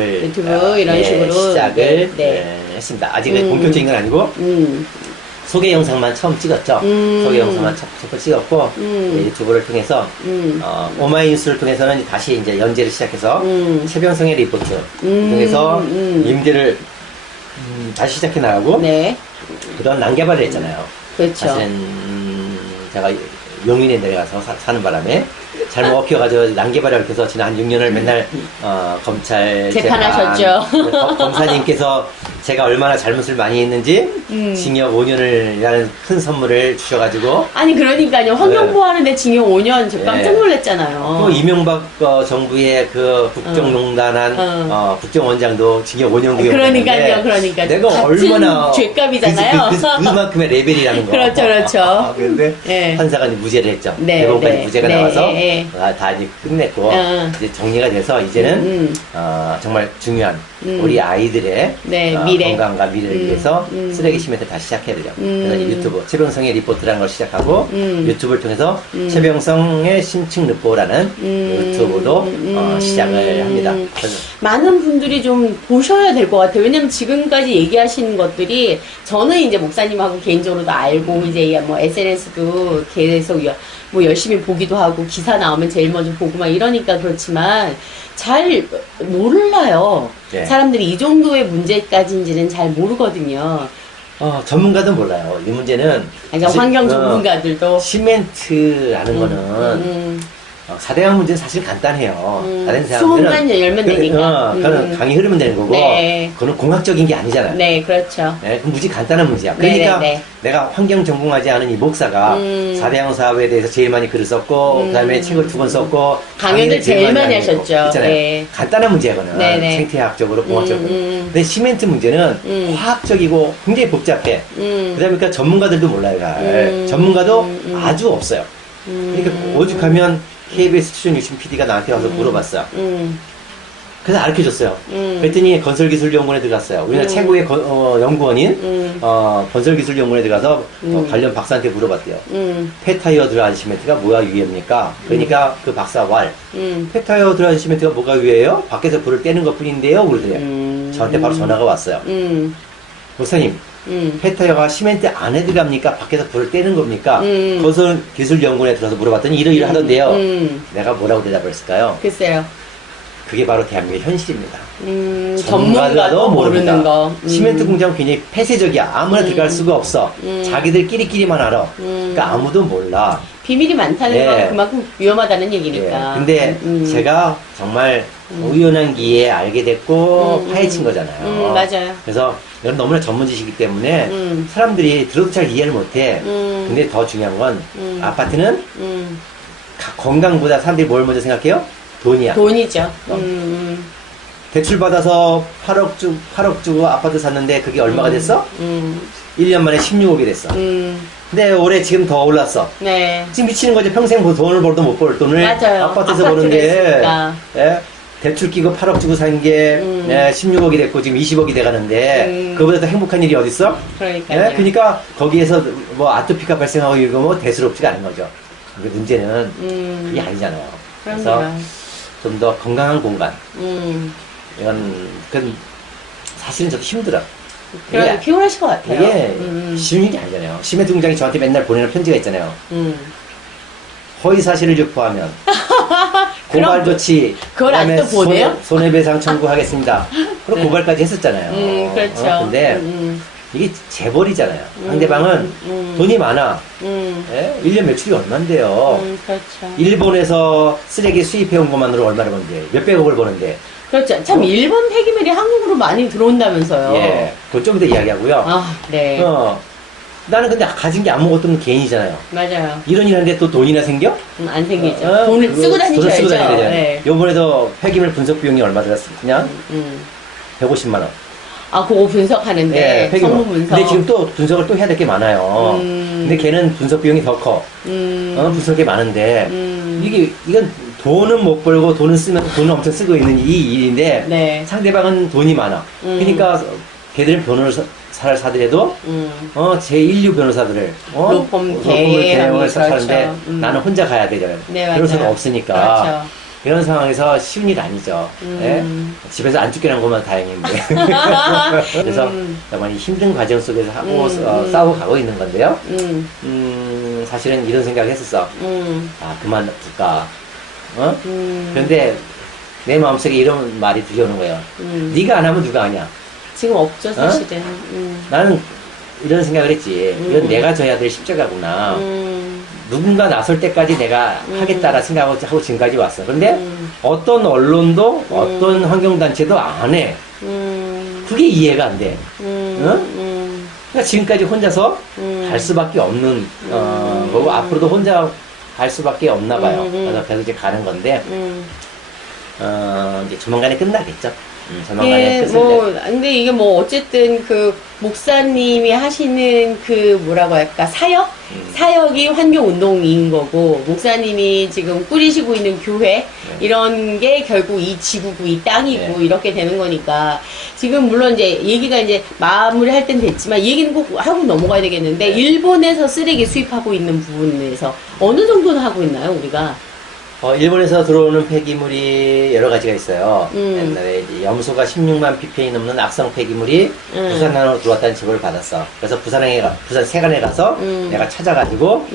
이런 식으로 시작을 네. 했습니다. 아직은 본격적인 건 아니고 소개 영상만 처음 찍었죠. 소개 영상만 처음 찍었고 유튜브를 통해서 오마이뉴스를 통해서는 다시 이제 연재를 시작해서 최병성의 리포트 통해서 임대를 다시 시작해 나가고 네. 그런 난개발을 했잖아요. 그렇죠. 사실은 제가 용인에 내려가서 사는 바람에 잘못 먹혀가지고 난개발을 이렇게 해서 지난 한 6년을 맨날 검찰 재판하셨죠. 검사님께서 제가 얼마나 잘못을 많이 했는지 징역 5년을라는 큰 선물을 주셔가지고 아니 그러니까요. 환경보호 하는데 징역 5년 저 깜짝 놀랐잖아요. 또 이명박 정부의 그 국정농단한 국정원장도 징역 5년 구형. 그러니까 내가 같은 얼마나 죄값이잖아요. 그만큼의 레벨이라는 거. 그렇죠, 그렇죠. 그런데 네. 판사가 이제 무죄를 했죠. 네, 대법원까지 네, 무죄가 네, 나와서 네. 다 이제 끝냈고 이제 정리가 돼서 이제는 정말 중요한 우리 아이들의 네, 미래. 건강과 미래를 위해서 쓰레기 시멘트 다시 시작해야 되죠. 그래서 이제 유튜브 최병성의 리포트라는 걸 시작하고 유튜브를 통해서 최병성의 심층 르포라는 유튜브도 시작을 합니다. 그래서 많은 분들이 좀 보셔야 될 것 같아요. 왜냐면 지금까지 얘기하시는 것들이 저는 이제 목사님하고 개인적으로도 알고 이제 뭐 SNS도 계속 뭐 열심히 보기도 하고 기사 나오면 제일 먼저 보고 막 이러니까 그렇지만 잘 몰라요. 네. 사람들이 이 정도의 문제까지인지는 잘 모르거든요. 전문가도 몰라요. 이 문제는 그러니까 환경 전문가들도 시멘트라는 거는 사대강 문제는 사실 간단해요. 다른 수문만 사람들은 열면 되니까. 그거는 강이 흐르면 되는 거고 네. 그거는 공학적인 게 아니잖아요. 네, 그렇죠. 네, 그 무지 간단한 문제야. 네, 그러니까 네, 네. 내가 환경 전공하지 않은 이 목사가 사대강 사업에 대해서 제일 많이 글을 썼고 그다음에 책을 2권 썼고 강연을 제일 많이 하셨죠. 있잖아요. 네. 간단한 문제거든. 네, 네. 생태학적으로 공학적으로. 근데 시멘트 문제는 화학적이고 굉장히 복잡해. 그러니까 전문가들도 몰라요. 전문가도 아주 없어요. 그러니까 오죽하면 KBS 출연 유신 PD가 나한테 와서 물어봤어요. 그래서 가르쳐줬어요. 그랬더니 건설기술연구원에 들어갔어요. 우리나라 최고의 연구원인 건설기술연구원에 들어가서 관련 박사한테 물어봤대요. 폐타이어 들어간 시멘트가 뭐가 유해입니까? 그러니까 그 박사 왈 폐타이어 들어간 시멘트가 뭐가 유해요? 밖에서 불을 떼는 것 뿐인데요. 그러더래요. 저한테 바로 전화가 왔어요. 목사님, 폐타이어가 시멘트 안에 들어갑니까? 밖에서 불을 떼는 겁니까? 건설기술연구원에 들어서 물어봤더니 이러이러하던데요. 내가 뭐라고 대답을 했을까요? 글쎄요. 그게 바로 대한민국의 현실입니다. 전문가도 모르는 거. 시멘트 공장은 굉장히 폐쇄적이야. 아무나 들어갈 수가 없어. 자기들끼리만 알아. 그러니까 아무도 몰라. 비밀이 많다는 네. 건 그만큼 위험하다는 얘기니까. 근데 제가 정말 우연한 기회에 알게 됐고 파헤친 거잖아요. 맞아요. 그래서 이건 너무나 전문 지식이기 때문에 사람들이 들어도 잘 이해를 못해. 근데 더 중요한 건 아파트는 건강보다 사람들이 뭘 먼저 생각해요? 돈이야. 돈이죠. 대출 받아서 8억 주고 아파트 샀는데 그게 얼마가 됐어? 1년 만에 16억이 됐어. 근데 올해 지금 더 올랐어. 네. 지금 미치는 거죠. 평생 돈을 벌도 못 벌 돈을 맞아요. 아파트에서 아파트를 버는데 했으니까. 예? 대출 끼고 8억 주고 산 게 16억이 됐고 지금 20억이 돼가는데 그거보다 더 행복한 일이 어딨어? 그러니까요. 예? 그러니까 거기에서 뭐 아토피가 발생하고 이거 뭐 대수롭지가 않은 거죠. 근데 문제는 그게 아니잖아요. 그래서 그럼요. 좀 더 건강한 공간. 그건 사실은 좀 힘들어. 그래도 피곤하실 것 같아요. 이게 쉬운 일이 아니잖아요. 시멘트 공장이 저한테 맨날 보내는 편지가 있잖아요. 허위 사실을 유포하면 고발 조치. 그걸 그다음에 아직도 보내요? 손해배상 청구하겠습니다. 그리고 네. 고발까지 했었잖아요. 그렇죠. 근데 이게 재벌이잖아요. 상대방은 돈이 많아. 예? 1년 매출이 얼만데요. 그렇죠. 일본에서 쓰레기 수입해온 것만으로 얼마를 버는데, 몇백억을 버는데. 그렇죠. 참, 일본 폐기물이 한국으로 많이 들어온다면서요. 예. 그건 좀 더 이야기하고요. 아, 네. 나는 근데 가진 게 아무것도 없는 개인이잖아요. 맞아요. 이런 일 하는데 또 돈이나 생겨? 안 생기죠. 돈을 쓰고 다니셔야죠. 돈을 쓰고 다니게 되잖아요. 네. 요번에도 폐기물 분석 비용이 얼마 들었냐? 150만 원. 아, 그거 분석하는데. 폐기물. 성분 분석. 근데 지금 또 분석을 또 해야 될 게 많아요. 근데 걔는 분석 비용이 더 커. 분석이 많은데, 이건 돈은 못 벌고 돈은 쓰면 돈을 엄청 쓰고 있는 이 일인데, 네. 상대방은 돈이 많아. 그러니까 걔들은 변호사를 사더라도, 제1류 변호사를, 로펌 대형을 그렇죠. 사는데 나는 혼자 가야 되잖아요. 네, 변호사가 맞아요. 없으니까. 그렇죠. 이런 상황에서 쉬운 일 아니죠. 예? 집에서 안 쫓겨난 것만 다행인데. 그래서 정말 이 힘든 과정 속에서 하고 싸우고 가고 있는 건데요. 사실은 이런 생각을 했었어. 아, 그만둘까. 그런데 내 마음속에 이런 말이 들려오는 거예요. 네가 안 하면 누가 하냐. 지금 없죠, 사실은. 나는 이런 생각을 했지. 이건 내가 져야 될 십자가구나. 누군가 나설 때까지 내가 하겠다라 생각하고 지금까지 왔어. 그런데 어떤 언론도 어떤 환경단체도 안 해. 그게 이해가 안 돼. 그러니까 지금까지 혼자서 갈 수밖에 없는 거고 앞으로도 혼자 갈 수밖에 없나 봐요. 그래서 계속 이제 가는 건데 이제 조만간에 끝나겠죠. 조만간에 예, 끝을 근데 이게 뭐 어쨌든 그 목사님이 하시는 그 뭐라고 할까 사역? 사역이 환경운동인 거고 목사님이 지금 꾸리시고 있는 교회 이런 게 결국 이 지구고 이 땅이고 이렇게 되는 거니까 지금 물론 이제 얘기가 이제 마무리할 땐 됐지만 이 얘기는 꼭 하고 넘어가야 되겠는데 일본에서 쓰레기 수입하고 있는 부분에서 어느 정도는 하고 있나요 우리가? 일본에서 들어오는 폐기물이 여러 가지가 있어요. 옛날에 이제 염소가 16만 ppm 넘는 악성 폐기물이 부산으로 들어왔다는 제보를 받았어. 그래서 부산 세관에 가서 내가 찾아가지고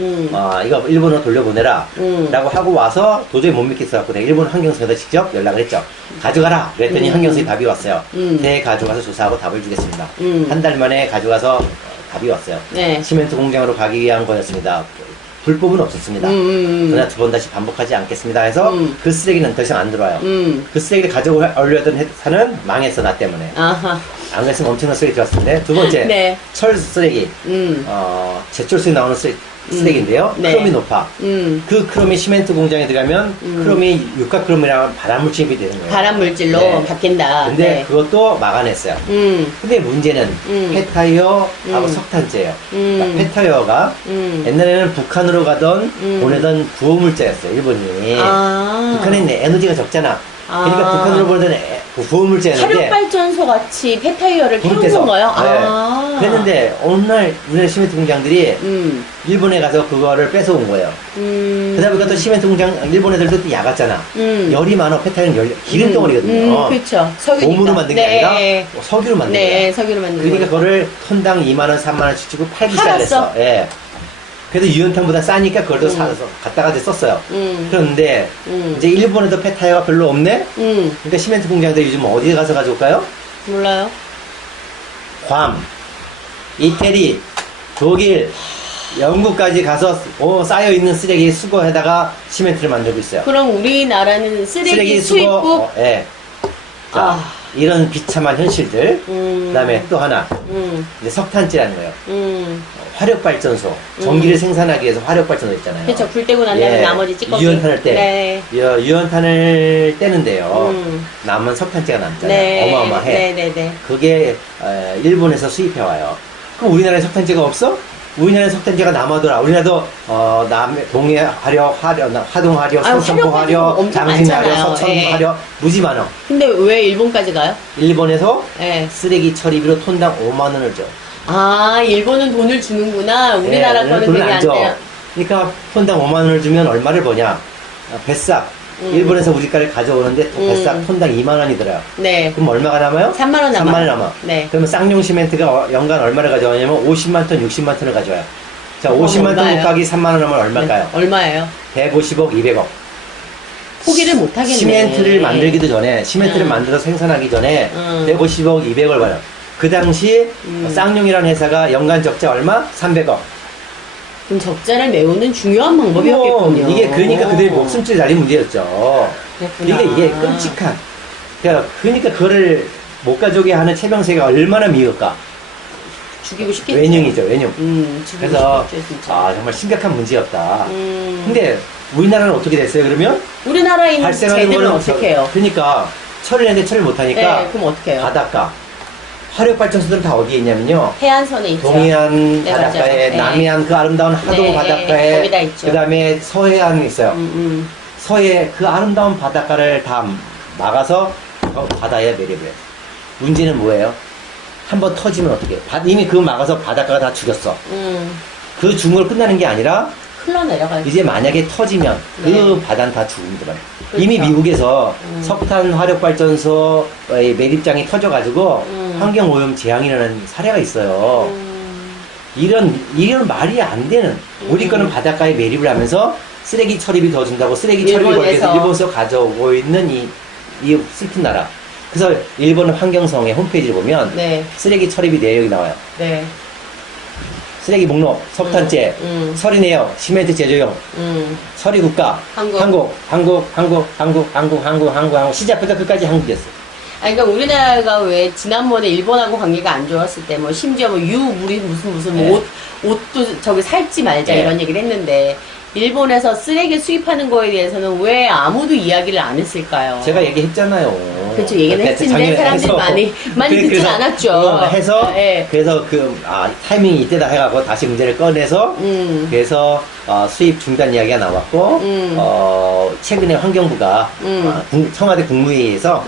이거 일본으로 돌려보내라 라고 하고 와서 도저히 못 믿겠어갖고 내가 일본 환경성에다 직접 연락을 했죠. 가져가라 그랬더니 환경성이 답이 왔어요. 네, 가져가서 조사하고 답을 주겠습니다. 한 달 만에 가져가서 답이 왔어요. 네. 시멘트 공장으로 가기 위한 거였습니다. 불법은 없었습니다. 그러나 두 번 다시 반복하지 않겠습니다 해서 그 쓰레기는 더 이상 안 들어와요. 그 쓰레기를 가져오려던 회사는 망했어, 나 때문에. 아하. 안 그랬으면 엄청난 쓰레기 들어왔을 두 번째, 네. 철 쓰레기. 제철소에 나오는 쓰레기인데요. 네. 크롬이 높아. 그 크롬이 시멘트 공장에 들어가면 크롬이 육가크롬이라는 발암물질이 되는 거예요. 발암물질로 네. 바뀐다. 근데 네. 그것도 막아냈어요. 근데 문제는 폐타이어하고 석탄재예요. 그러니까 폐타이어가 옛날에는 북한으로 가던 보내던 부호물자였어요. 일본이. 북한에 에너지가 적잖아. 그러니까 북한으로 보내던 부호물자였는데 화력발전소 같이 폐타이어를 태운 건가요? 네. 그랬는데 어느 날 우리나라 시멘트 공장들이 일본에 가서 그거를 뺏어온 거예요. 그러다 보니까 또 시멘트 공장 일본 애들도 또 야갔잖아. 열이 많아. 폐타이어는 기름 덩어리거든요. 그렇죠. 석유니까. 고무로 만든 게 네. 아니라 석유로 만든 거예요. 네, 석유로 만든 그러니까 거예요. 그거를 톤당 2만 원, 3만 원씩 주고 팔기 팔았어? 시작했어. 예. 그래도 유연탄보다 싸니까 그걸 또 사서 갖다가 이제 썼어요. 그런데 이제 일본에도 폐타이어가 별로 없네. 그러니까 시멘트 공장들 요즘 어디 가서 가져올까요? 몰라요. 괌, 이태리, 독일, 영국까지 가서 쌓여 있는 쓰레기 수거해다가 시멘트를 만들고 있어요. 그럼 우리나라는 쓰레기 수입국 예. 자, 이런 비참한 현실들. 그다음에 또 하나 이제 석탄재라는 거예요. 화력발전소 전기를 생산하기 위해서 화력발전소 있잖아요. 그렇죠. 불 떼고 난 다음에 나머지 찌꺼기. 유연탄을 떼. 네. 유연탄을 떼는데요. 남은 석탄재가 남잖아요. 네. 어마어마해. 네네네. 그게 일본에서 수입해 와요. 그럼 우리나라에 석탄재가 없어? 우리나라에 석탄재가 남아돌아. 우리나라도 동해 화력, 화동 화력, 성천포 화력, 엄청 장진 화력, 많잖아요. 서천 예. 화력 무지 많아. 근데 왜 일본까지 가요? 일본에서 예. 쓰레기 처리비로 톤당 5만 원을 줘. 아, 일본은 돈을 주는구나. 우리나라 거는 돈을 그게 안 안 줘. 돼요. 그러니까 톤당 5만 원을 주면 얼마를 버냐? 뱃삭. 일본에서 우리까지 가져오는데 뱃삭 톤당 2만 원이 들어요. 네. 그럼 얼마가 남아요? 3만 원 남아요. 3만 원 남아. 네. 그러면 쌍용 시멘트가 연간 얼마를 가져오냐면 50만 톤, 60만 톤을 가져와요. 자, 50만 톤 얼마예요? 곱하기 3만 원 하면 얼마일까요? 네. 얼마예요? 150억, 200억. 포기를 못 하겠네. 시멘트를 만들기도 전에, 시멘트를 만들어서 생산하기 전에 150억, 200억 받아요. 그 당시 쌍용이라는 회사가 연간 적자 얼마? 300억. 그럼 적자를 메우는 중요한 방법이었겠군요. 이게 그러니까 그들이 목숨줄 달린 문제였죠. 그랬구나. 이게 끔찍한. 그러니까 그거를 못 가져오게 하는 최병세가 얼마나 미울까. 죽이고 싶겠죠. 외형이죠, 외형. 죽이고 그래서 싶겠죠, 진짜. 정말 심각한 문제였다. 근데 우리나라는 어떻게 됐어요? 그러면 우리나라에 있는 발생하는 쟤들은 거는 어떻게 해요? 그러니까 처리를 했는데 처리 못하니까 네, 그럼 어떻게 해요? 바닷가. 화력발전소들은 다 어디에 있냐면요. 해안선에 있죠. 동해안 네, 바닷가에, 맞아요. 네. 남해안 그 아름다운 하동 네, 바닷가에, 거기다 있죠. 그 다음에 서해안 있어요. 서해 그 아름다운 바닷가를 다 막아서 바다에 내려버려요. 문제는 뭐예요? 한번 터지면 어떻게 해요? 이미 그거 막아서 바닷가가 다 죽였어. 그 중으로 끝나는 게 아니라 흘러내려가요. 이제 만약에 터지면 네. 그 바다는 다 죽는다. 그렇죠. 이미 미국에서 석탄 화력발전소 매립장이 터져가지고 환경오염 재앙이라는 사례가 있어요. 이런 말이 안 되는. 우리 거는 바닷가에 매립을 하면서 쓰레기 처리비 더 준다고 쓰레기 처리비 걸기 위해서 일본에서 가져오고 있는 이 슬픈 나라. 그래서 일본 환경성의 홈페이지를 보면 네. 쓰레기 처리비 내역이 나와요. 네. 쓰레기 목록, 석탄재, 서리 내역, 시멘트 제조용, 서리 국가, 한국, 시작부터 끝까지 한국이었어요. 아니, 그러니까 우리나라가 왜 지난번에 일본하고 관계가 안 좋았을 때 뭐 심지어 뭐 우리 무슨 네. 뭐 옷도 저기 살지 말자 네. 이런 얘기를 했는데 일본에서 쓰레기 수입하는 거에 대해서는 왜 아무도 이야기를 안 했을까요? 제가 얘기했잖아요. 그렇죠. 얘기는 그때 했는데 작년에 사람들이 해서 많이 듣진 그래서 않았죠. 그거 해서 네. 그래서 타이밍이 이때다 해가지고 다시 문제를 꺼내서 그래서 수입 중단 이야기가 나왔고 최근에 환경부가 청와대 국무회의에서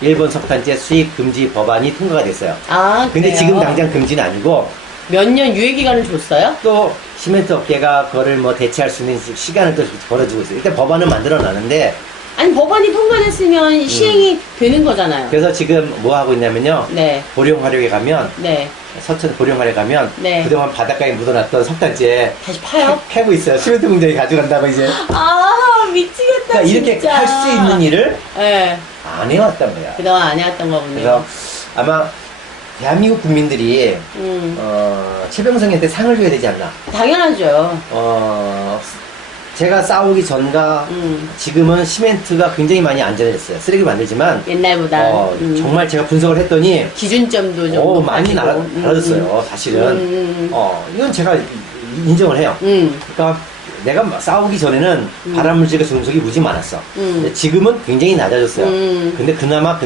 일본 석탄재 수입 금지 법안이 통과가 됐어요. 아, 근데 그래요? 지금 당장 금지는 아니고 몇 년 유예 기간을 줬어요? 또 시멘트 업계가 그거를 뭐 대체할 수 있는 시간을 또 벌어주고 있어요. 일단 법안은 만들어 놨는데 아니 법안이 통과됐으면 시행이 되는 거잖아요. 그래서 지금 뭐 하고 있냐면요. 네. 보령화력에 가면 네. 서천 보령화력에 가면 네. 그동안 바닷가에 묻어놨던 석탄재 다시 파요? 패고 있어요. 시멘트 공장이 가져간다고 이제. 아 미치겠다. 그러니까 이렇게 진짜. 할 수 있는 일을 네. 안 해왔단 말이야. 그동안 안 해왔던 거군요. 그래서 아마 대한민국 국민들이 최병성한테 상을 줘야 되지 않나. 당연하죠. 제가 싸우기 전과 지금은 시멘트가 굉장히 많이 안전해졌어요. 쓰레기 만들지만 옛날보다 정말 제가 분석을 했더니 기준점도 좀 많이 높아지고. 달라졌어요. 사실은 이건 제가 인정을 해요. 그러니까 내가 싸우기 전에는 발암물질과 중금속이 무지 많았어. 근데 지금은 굉장히 낮아졌어요. 근데 그나마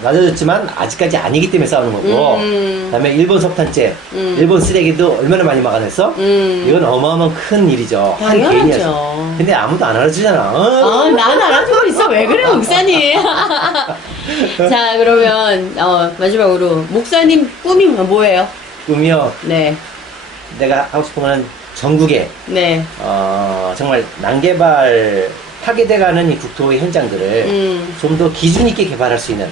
낮아졌지만 아직까지 아니기 때문에 싸우는 거고. 그다음에 일본 석탄재, 일본 쓰레기도 얼마나 많이 막아냈어? 이건 어마어마한 큰 일이죠. 한 당연하죠. 개인이었어. 근데 아무도 안 알아주잖아. 난 알아주고 있어. 왜 그래요, 목사님? 자, 그러면 마지막으로 목사님 꿈이 뭐예요? 꿈이요. 네. 내가 하고 싶은 거는 전국에 네. 정말 난개발 파괴돼가는 이 국토의 현장들을 좀 더 기준 있게 개발할 수 있는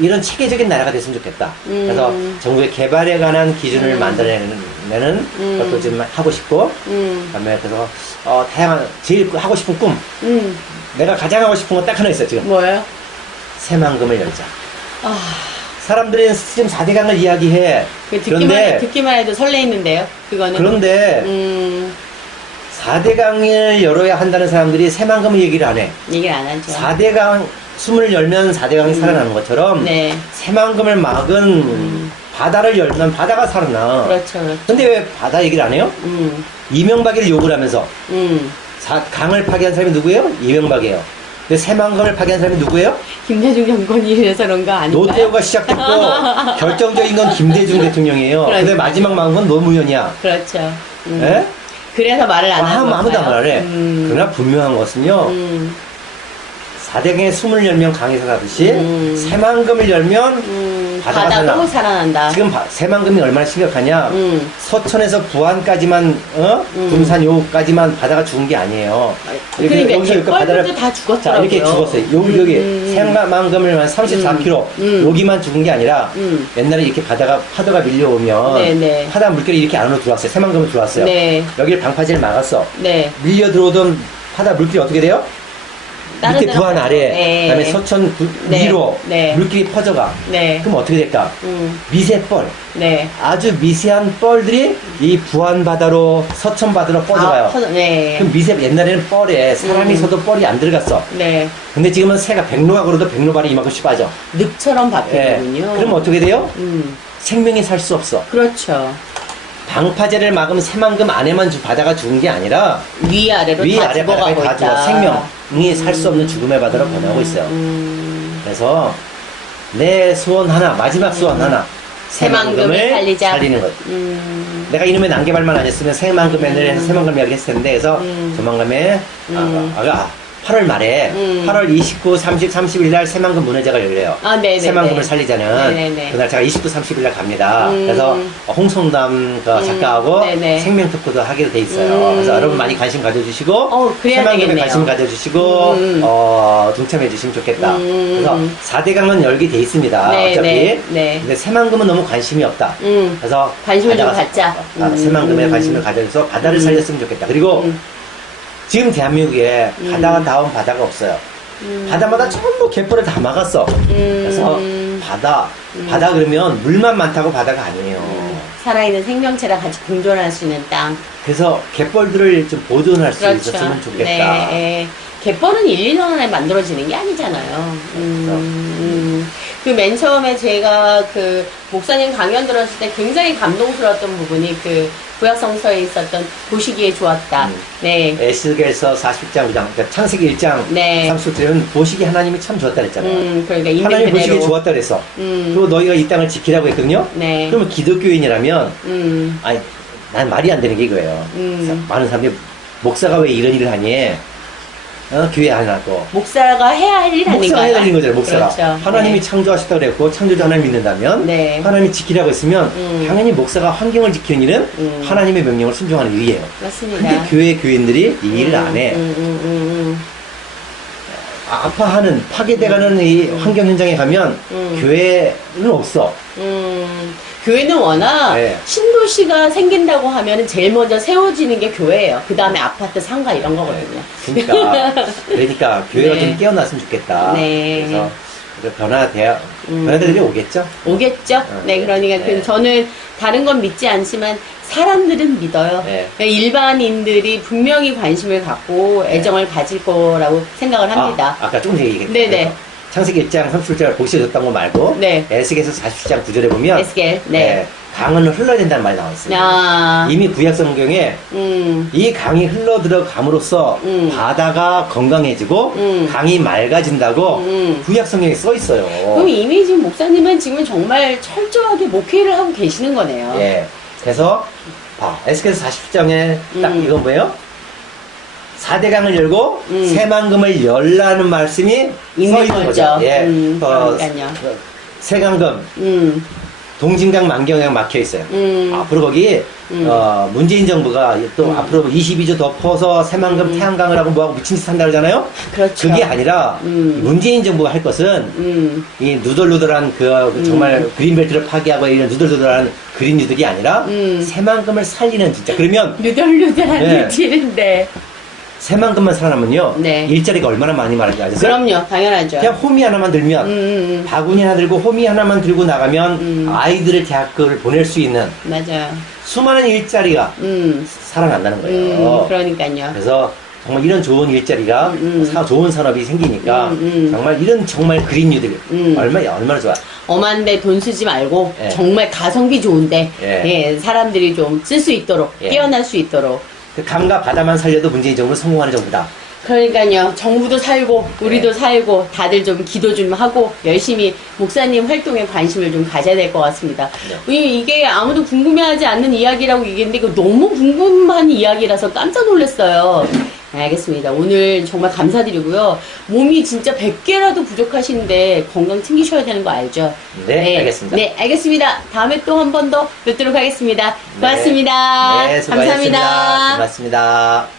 이런 체계적인 나라가 됐으면 좋겠다. 그래서 전국의 개발에 관한 기준을 만들어내는 것도 좀 하고 싶고, 그다음에 그래서 다양한 제일 하고 싶은 꿈. 내가 가장 하고 싶은 건 딱 하나 있어요 지금. 뭐예요? 새만금을 열자. 사람들이 지금 4대강을 이야기해. 듣기만 해도 설레이는데요. 그거는. 그런데 4대강을 열어야 한다는 사람들이 새만금을 얘기를 안 해. 얘기를 안 하죠. 4대강 숨을 열면 4대강이 살아나는 것처럼 네. 새만금을 막은 바다를 열면 바다가 살아나. 그렇죠, 그렇죠. 근데 왜 바다 얘기를 안 해요? 이명박이를 욕을 하면서 강을 파괴한 사람이 누구예요? 이명박이에요. 근데 새만금을 파괴한 사람이 누구예요? 김대중 정권이라서 그런 거 아닌가요? 노태우가 시작했고 결정적인 건 김대중 대통령이에요. 근데 마지막 막은 건 노무현이야. 그렇죠. 예? 그래서 말을 안 하는 거예요. 아무도 안 해. 그러나 분명한 것은요. 4대강에 숨을 열면 강이 살아나듯이 새만금을 열면 바다도 살아난다. 지금 새만금이 얼마나 심각하냐. 서천에서 부안까지만 군산 요까지만 바다가 죽은 게 아니에요. 그러니까 여기서 갯벌들도 다 죽었더라고요. 이렇게 죽었어요. 여기 새만금을 한 34km 여기만 죽은 게 아니라 옛날에 이렇게 파도가 밀려오면 네네. 바다 물결이 이렇게 안으로 들어왔어요. 새만금을 들어왔어요. 네. 여기를 방파제를 막았어. 네. 밀려 들어오던 바다 물길이 어떻게 돼요? 다른 밑에 데로 부안 아래, 네. 그다음에 서천 네. 위로 네. 물길이 퍼져가. 네. 그럼 어떻게 될까? 미세 뻘, 네. 아주 미세한 뻘들이 이 부안 바다로 서천 바다로 퍼져가요. 네. 그럼 미세 옛날에는 뻘에 사람이 서도 뻘이 안 들어갔어. 네. 근데 지금은 새가 백로가 걸어도 백로발이 이만큼씩 빠져. 늪처럼 예. 바뀌는군요. 그럼 어떻게 돼요? 음. 생명이 살 수 없어. 그렇죠. 방파제를 막으면 새만금 안에만 바다가 죽은 게 아니라 위아래로 다 위아래 바다가 죽어가고 다 있다. 죽어 생명이 살 수 없는 죽음의 바다로 변하고 있어요. 그래서 내 소원 하나, 마지막 소원 하나, 새만금을 살리자. 살리는 것. 내가 이놈의 난개발만 안 했으면 새만금을 해서 새만금 이야기 했을 텐데, 그래서 조만간에 8월 말에 8월 29, 30, 30일 날 새만금 문화제가 열려요. 아, 네네. 새만금을 살리자는 네네네. 그날 제가 29, 30일 날 갑니다. 그래서 홍성담 작가하고 네네. 생명 특구도 하기로 돼 있어요. 그래서 여러분 많이 관심 가져주시고 그래야 새만금에 되겠네요. 관심 가져주시고 동참해 주시면 좋겠다. 그래서 4대강은 열게 돼 있습니다. 네, 어차피. 네, 네. 근데 새만금은 너무 관심이 없다. 그래서 관심을 좀 바다가 갖자. 새만금에 관심을 가져서 바다를 살렸으면 좋겠다. 그리고 지금 대한민국에 바다다운 바다가 없어요. 바다마다 전부 갯벌을 다 막았어. 그래서 바다 그러면 물만 많다고 바다가 아니에요. 살아있는 생명체랑 같이 공존할 수 있는 땅. 그래서 갯벌들을 좀 보존할 수 그렇죠. 있었으면 좋겠다. 네. 갯벌은 1, 2년에 만들어지는 게 아니잖아요. 그 맨 처음에 제가 그 목사님 강연 들었을 때 굉장히 감동스러웠던 부분이 그 구약성서에 있었던 보시기에 좋았다. 네. 에스겔서 40장 9장, 그러니까 창세기 1장 네. 30절은 보시기 하나님이 참 좋았다 그랬잖아요. 그러니까 있는 하나님 보시기에 그대로. 좋았다 그랬어. 그리고 너희가 이 땅을 지키라고 했거든요. 네. 그러면 기독교인이라면 아니 난 말이 안 되는 게 이거예요. 많은 사람들이 목사가 왜 이런 일을 하니? 교회 안 하고 목사가 해야 할 일 아닌가요? 목사가 해야 되는 거잖아요. 목사가 그렇죠. 하나님이 네. 창조하셨다 그랬고 창조주 하나님 믿는다면 네. 하나님이 지키라고 했으면 당연히 목사가 환경을 지키는 일은 하나님의 명령을 순종하는 일이에요. 맞습니다. 근데 교회인들이 이 일을 안 해. 아파하는 파괴돼가는 이 환경 현장에 가면 교회는 없어. 교회는 워낙 네. 신도시가 생긴다고 하면 제일 먼저 세워지는 게 교회예요. 그 다음에 아파트, 상가 이런 거거든요. 그러니까 교회가 네. 좀 깨어났으면 좋겠다. 네. 그래서 변화들이 오겠죠. 오겠죠? 네, 그러니까 네. 저는 다른 건 믿지 않지만 사람들은 믿어요. 네. 그러니까 일반인들이 분명히 관심을 갖고 애정을 가질 거라고 생각을 합니다. 아까 조금 전에 얘기했죠. 네네. 창세기 1장 30절 보시셨던 거 말고 네. 에스겔서 40장 9절에 보면 에스겔, 네. 강은 흘러야 된다는 말이 나와 있습니다. 아, 이미 구약 성경에 이 강이 흘러 들어감으로써 바다가 건강해지고 강이 맑아진다고 구약 성경에 써 있어요. 그럼 이미 지금 목사님은 지금 정말 철저하게 목회를 하고 계시는 거네요. 예. 그래서 에스겔서 40장에 딱 이건 뭐예요? 4대강을 열고 새만금을 열라는 말씀이 써 있는 있는 거죠. 거죠. 예. 그러니까요. 새강금, 동진강, 만경강 막혀 있어요. 앞으로 거기 문재인 정부가 또 앞으로 22조 더 퍼서 새만금, 태양강을 하고 뭐하고 미친 짓 한다 그러잖아요. 그렇죠. 그게 아니라 문재인 정부가 할 것은 이 누덜누덜한 그 정말 그린벨트를 파괴하고 이런 누덜누덜한 그린뉴들이 아니라 새만금을 살리는 진짜 그러면 누덜누덜한 네. 느낌인데. 새만금만 살아나면요. 네. 일자리가 얼마나 많이 말하지 아세요? 그럼요, 당연하죠. 그냥 호미 하나만 들면 바구니 하나 들고 호미 하나만 들고 나가면 아이들을 대학교를 보낼 수 있는 맞아요. 수많은 일자리가 살아난다는 거예요. 그러니까요. 그래서 정말 이런 좋은 일자리가 좋은 산업이 생기니까 정말 이런 정말 그린뉴들 얼마나 좋아. 엄한데 돈 쓰지 말고 예. 정말 가성비 좋은데 예. 예, 사람들이 좀 쓸 수 있도록 예. 깨어날 수 있도록. 그 강과 바다만 살려도 문재인 정부는 성공하는 정부다. 그러니까요. 정부도 살고 우리도 살고 다들 좀 기도 좀 하고 열심히 목사님 활동에 관심을 좀 가져야 될 것 같습니다. 이게 아무도 궁금해하지 않는 이야기라고 얘기했는데 이거 너무 궁금한 이야기라서 깜짝 놀랐어요. 알겠습니다. 오늘 정말 감사드리고요. 몸이 진짜 100개라도 부족하신데 건강 챙기셔야 되는 거 알죠? 네, 알겠습니다. 네, 알겠습니다. 다음에 또 한 번 더 뵙도록 하겠습니다. 고맙습니다. 네, 수고하셨습니다. 감사합니다. 고맙습니다.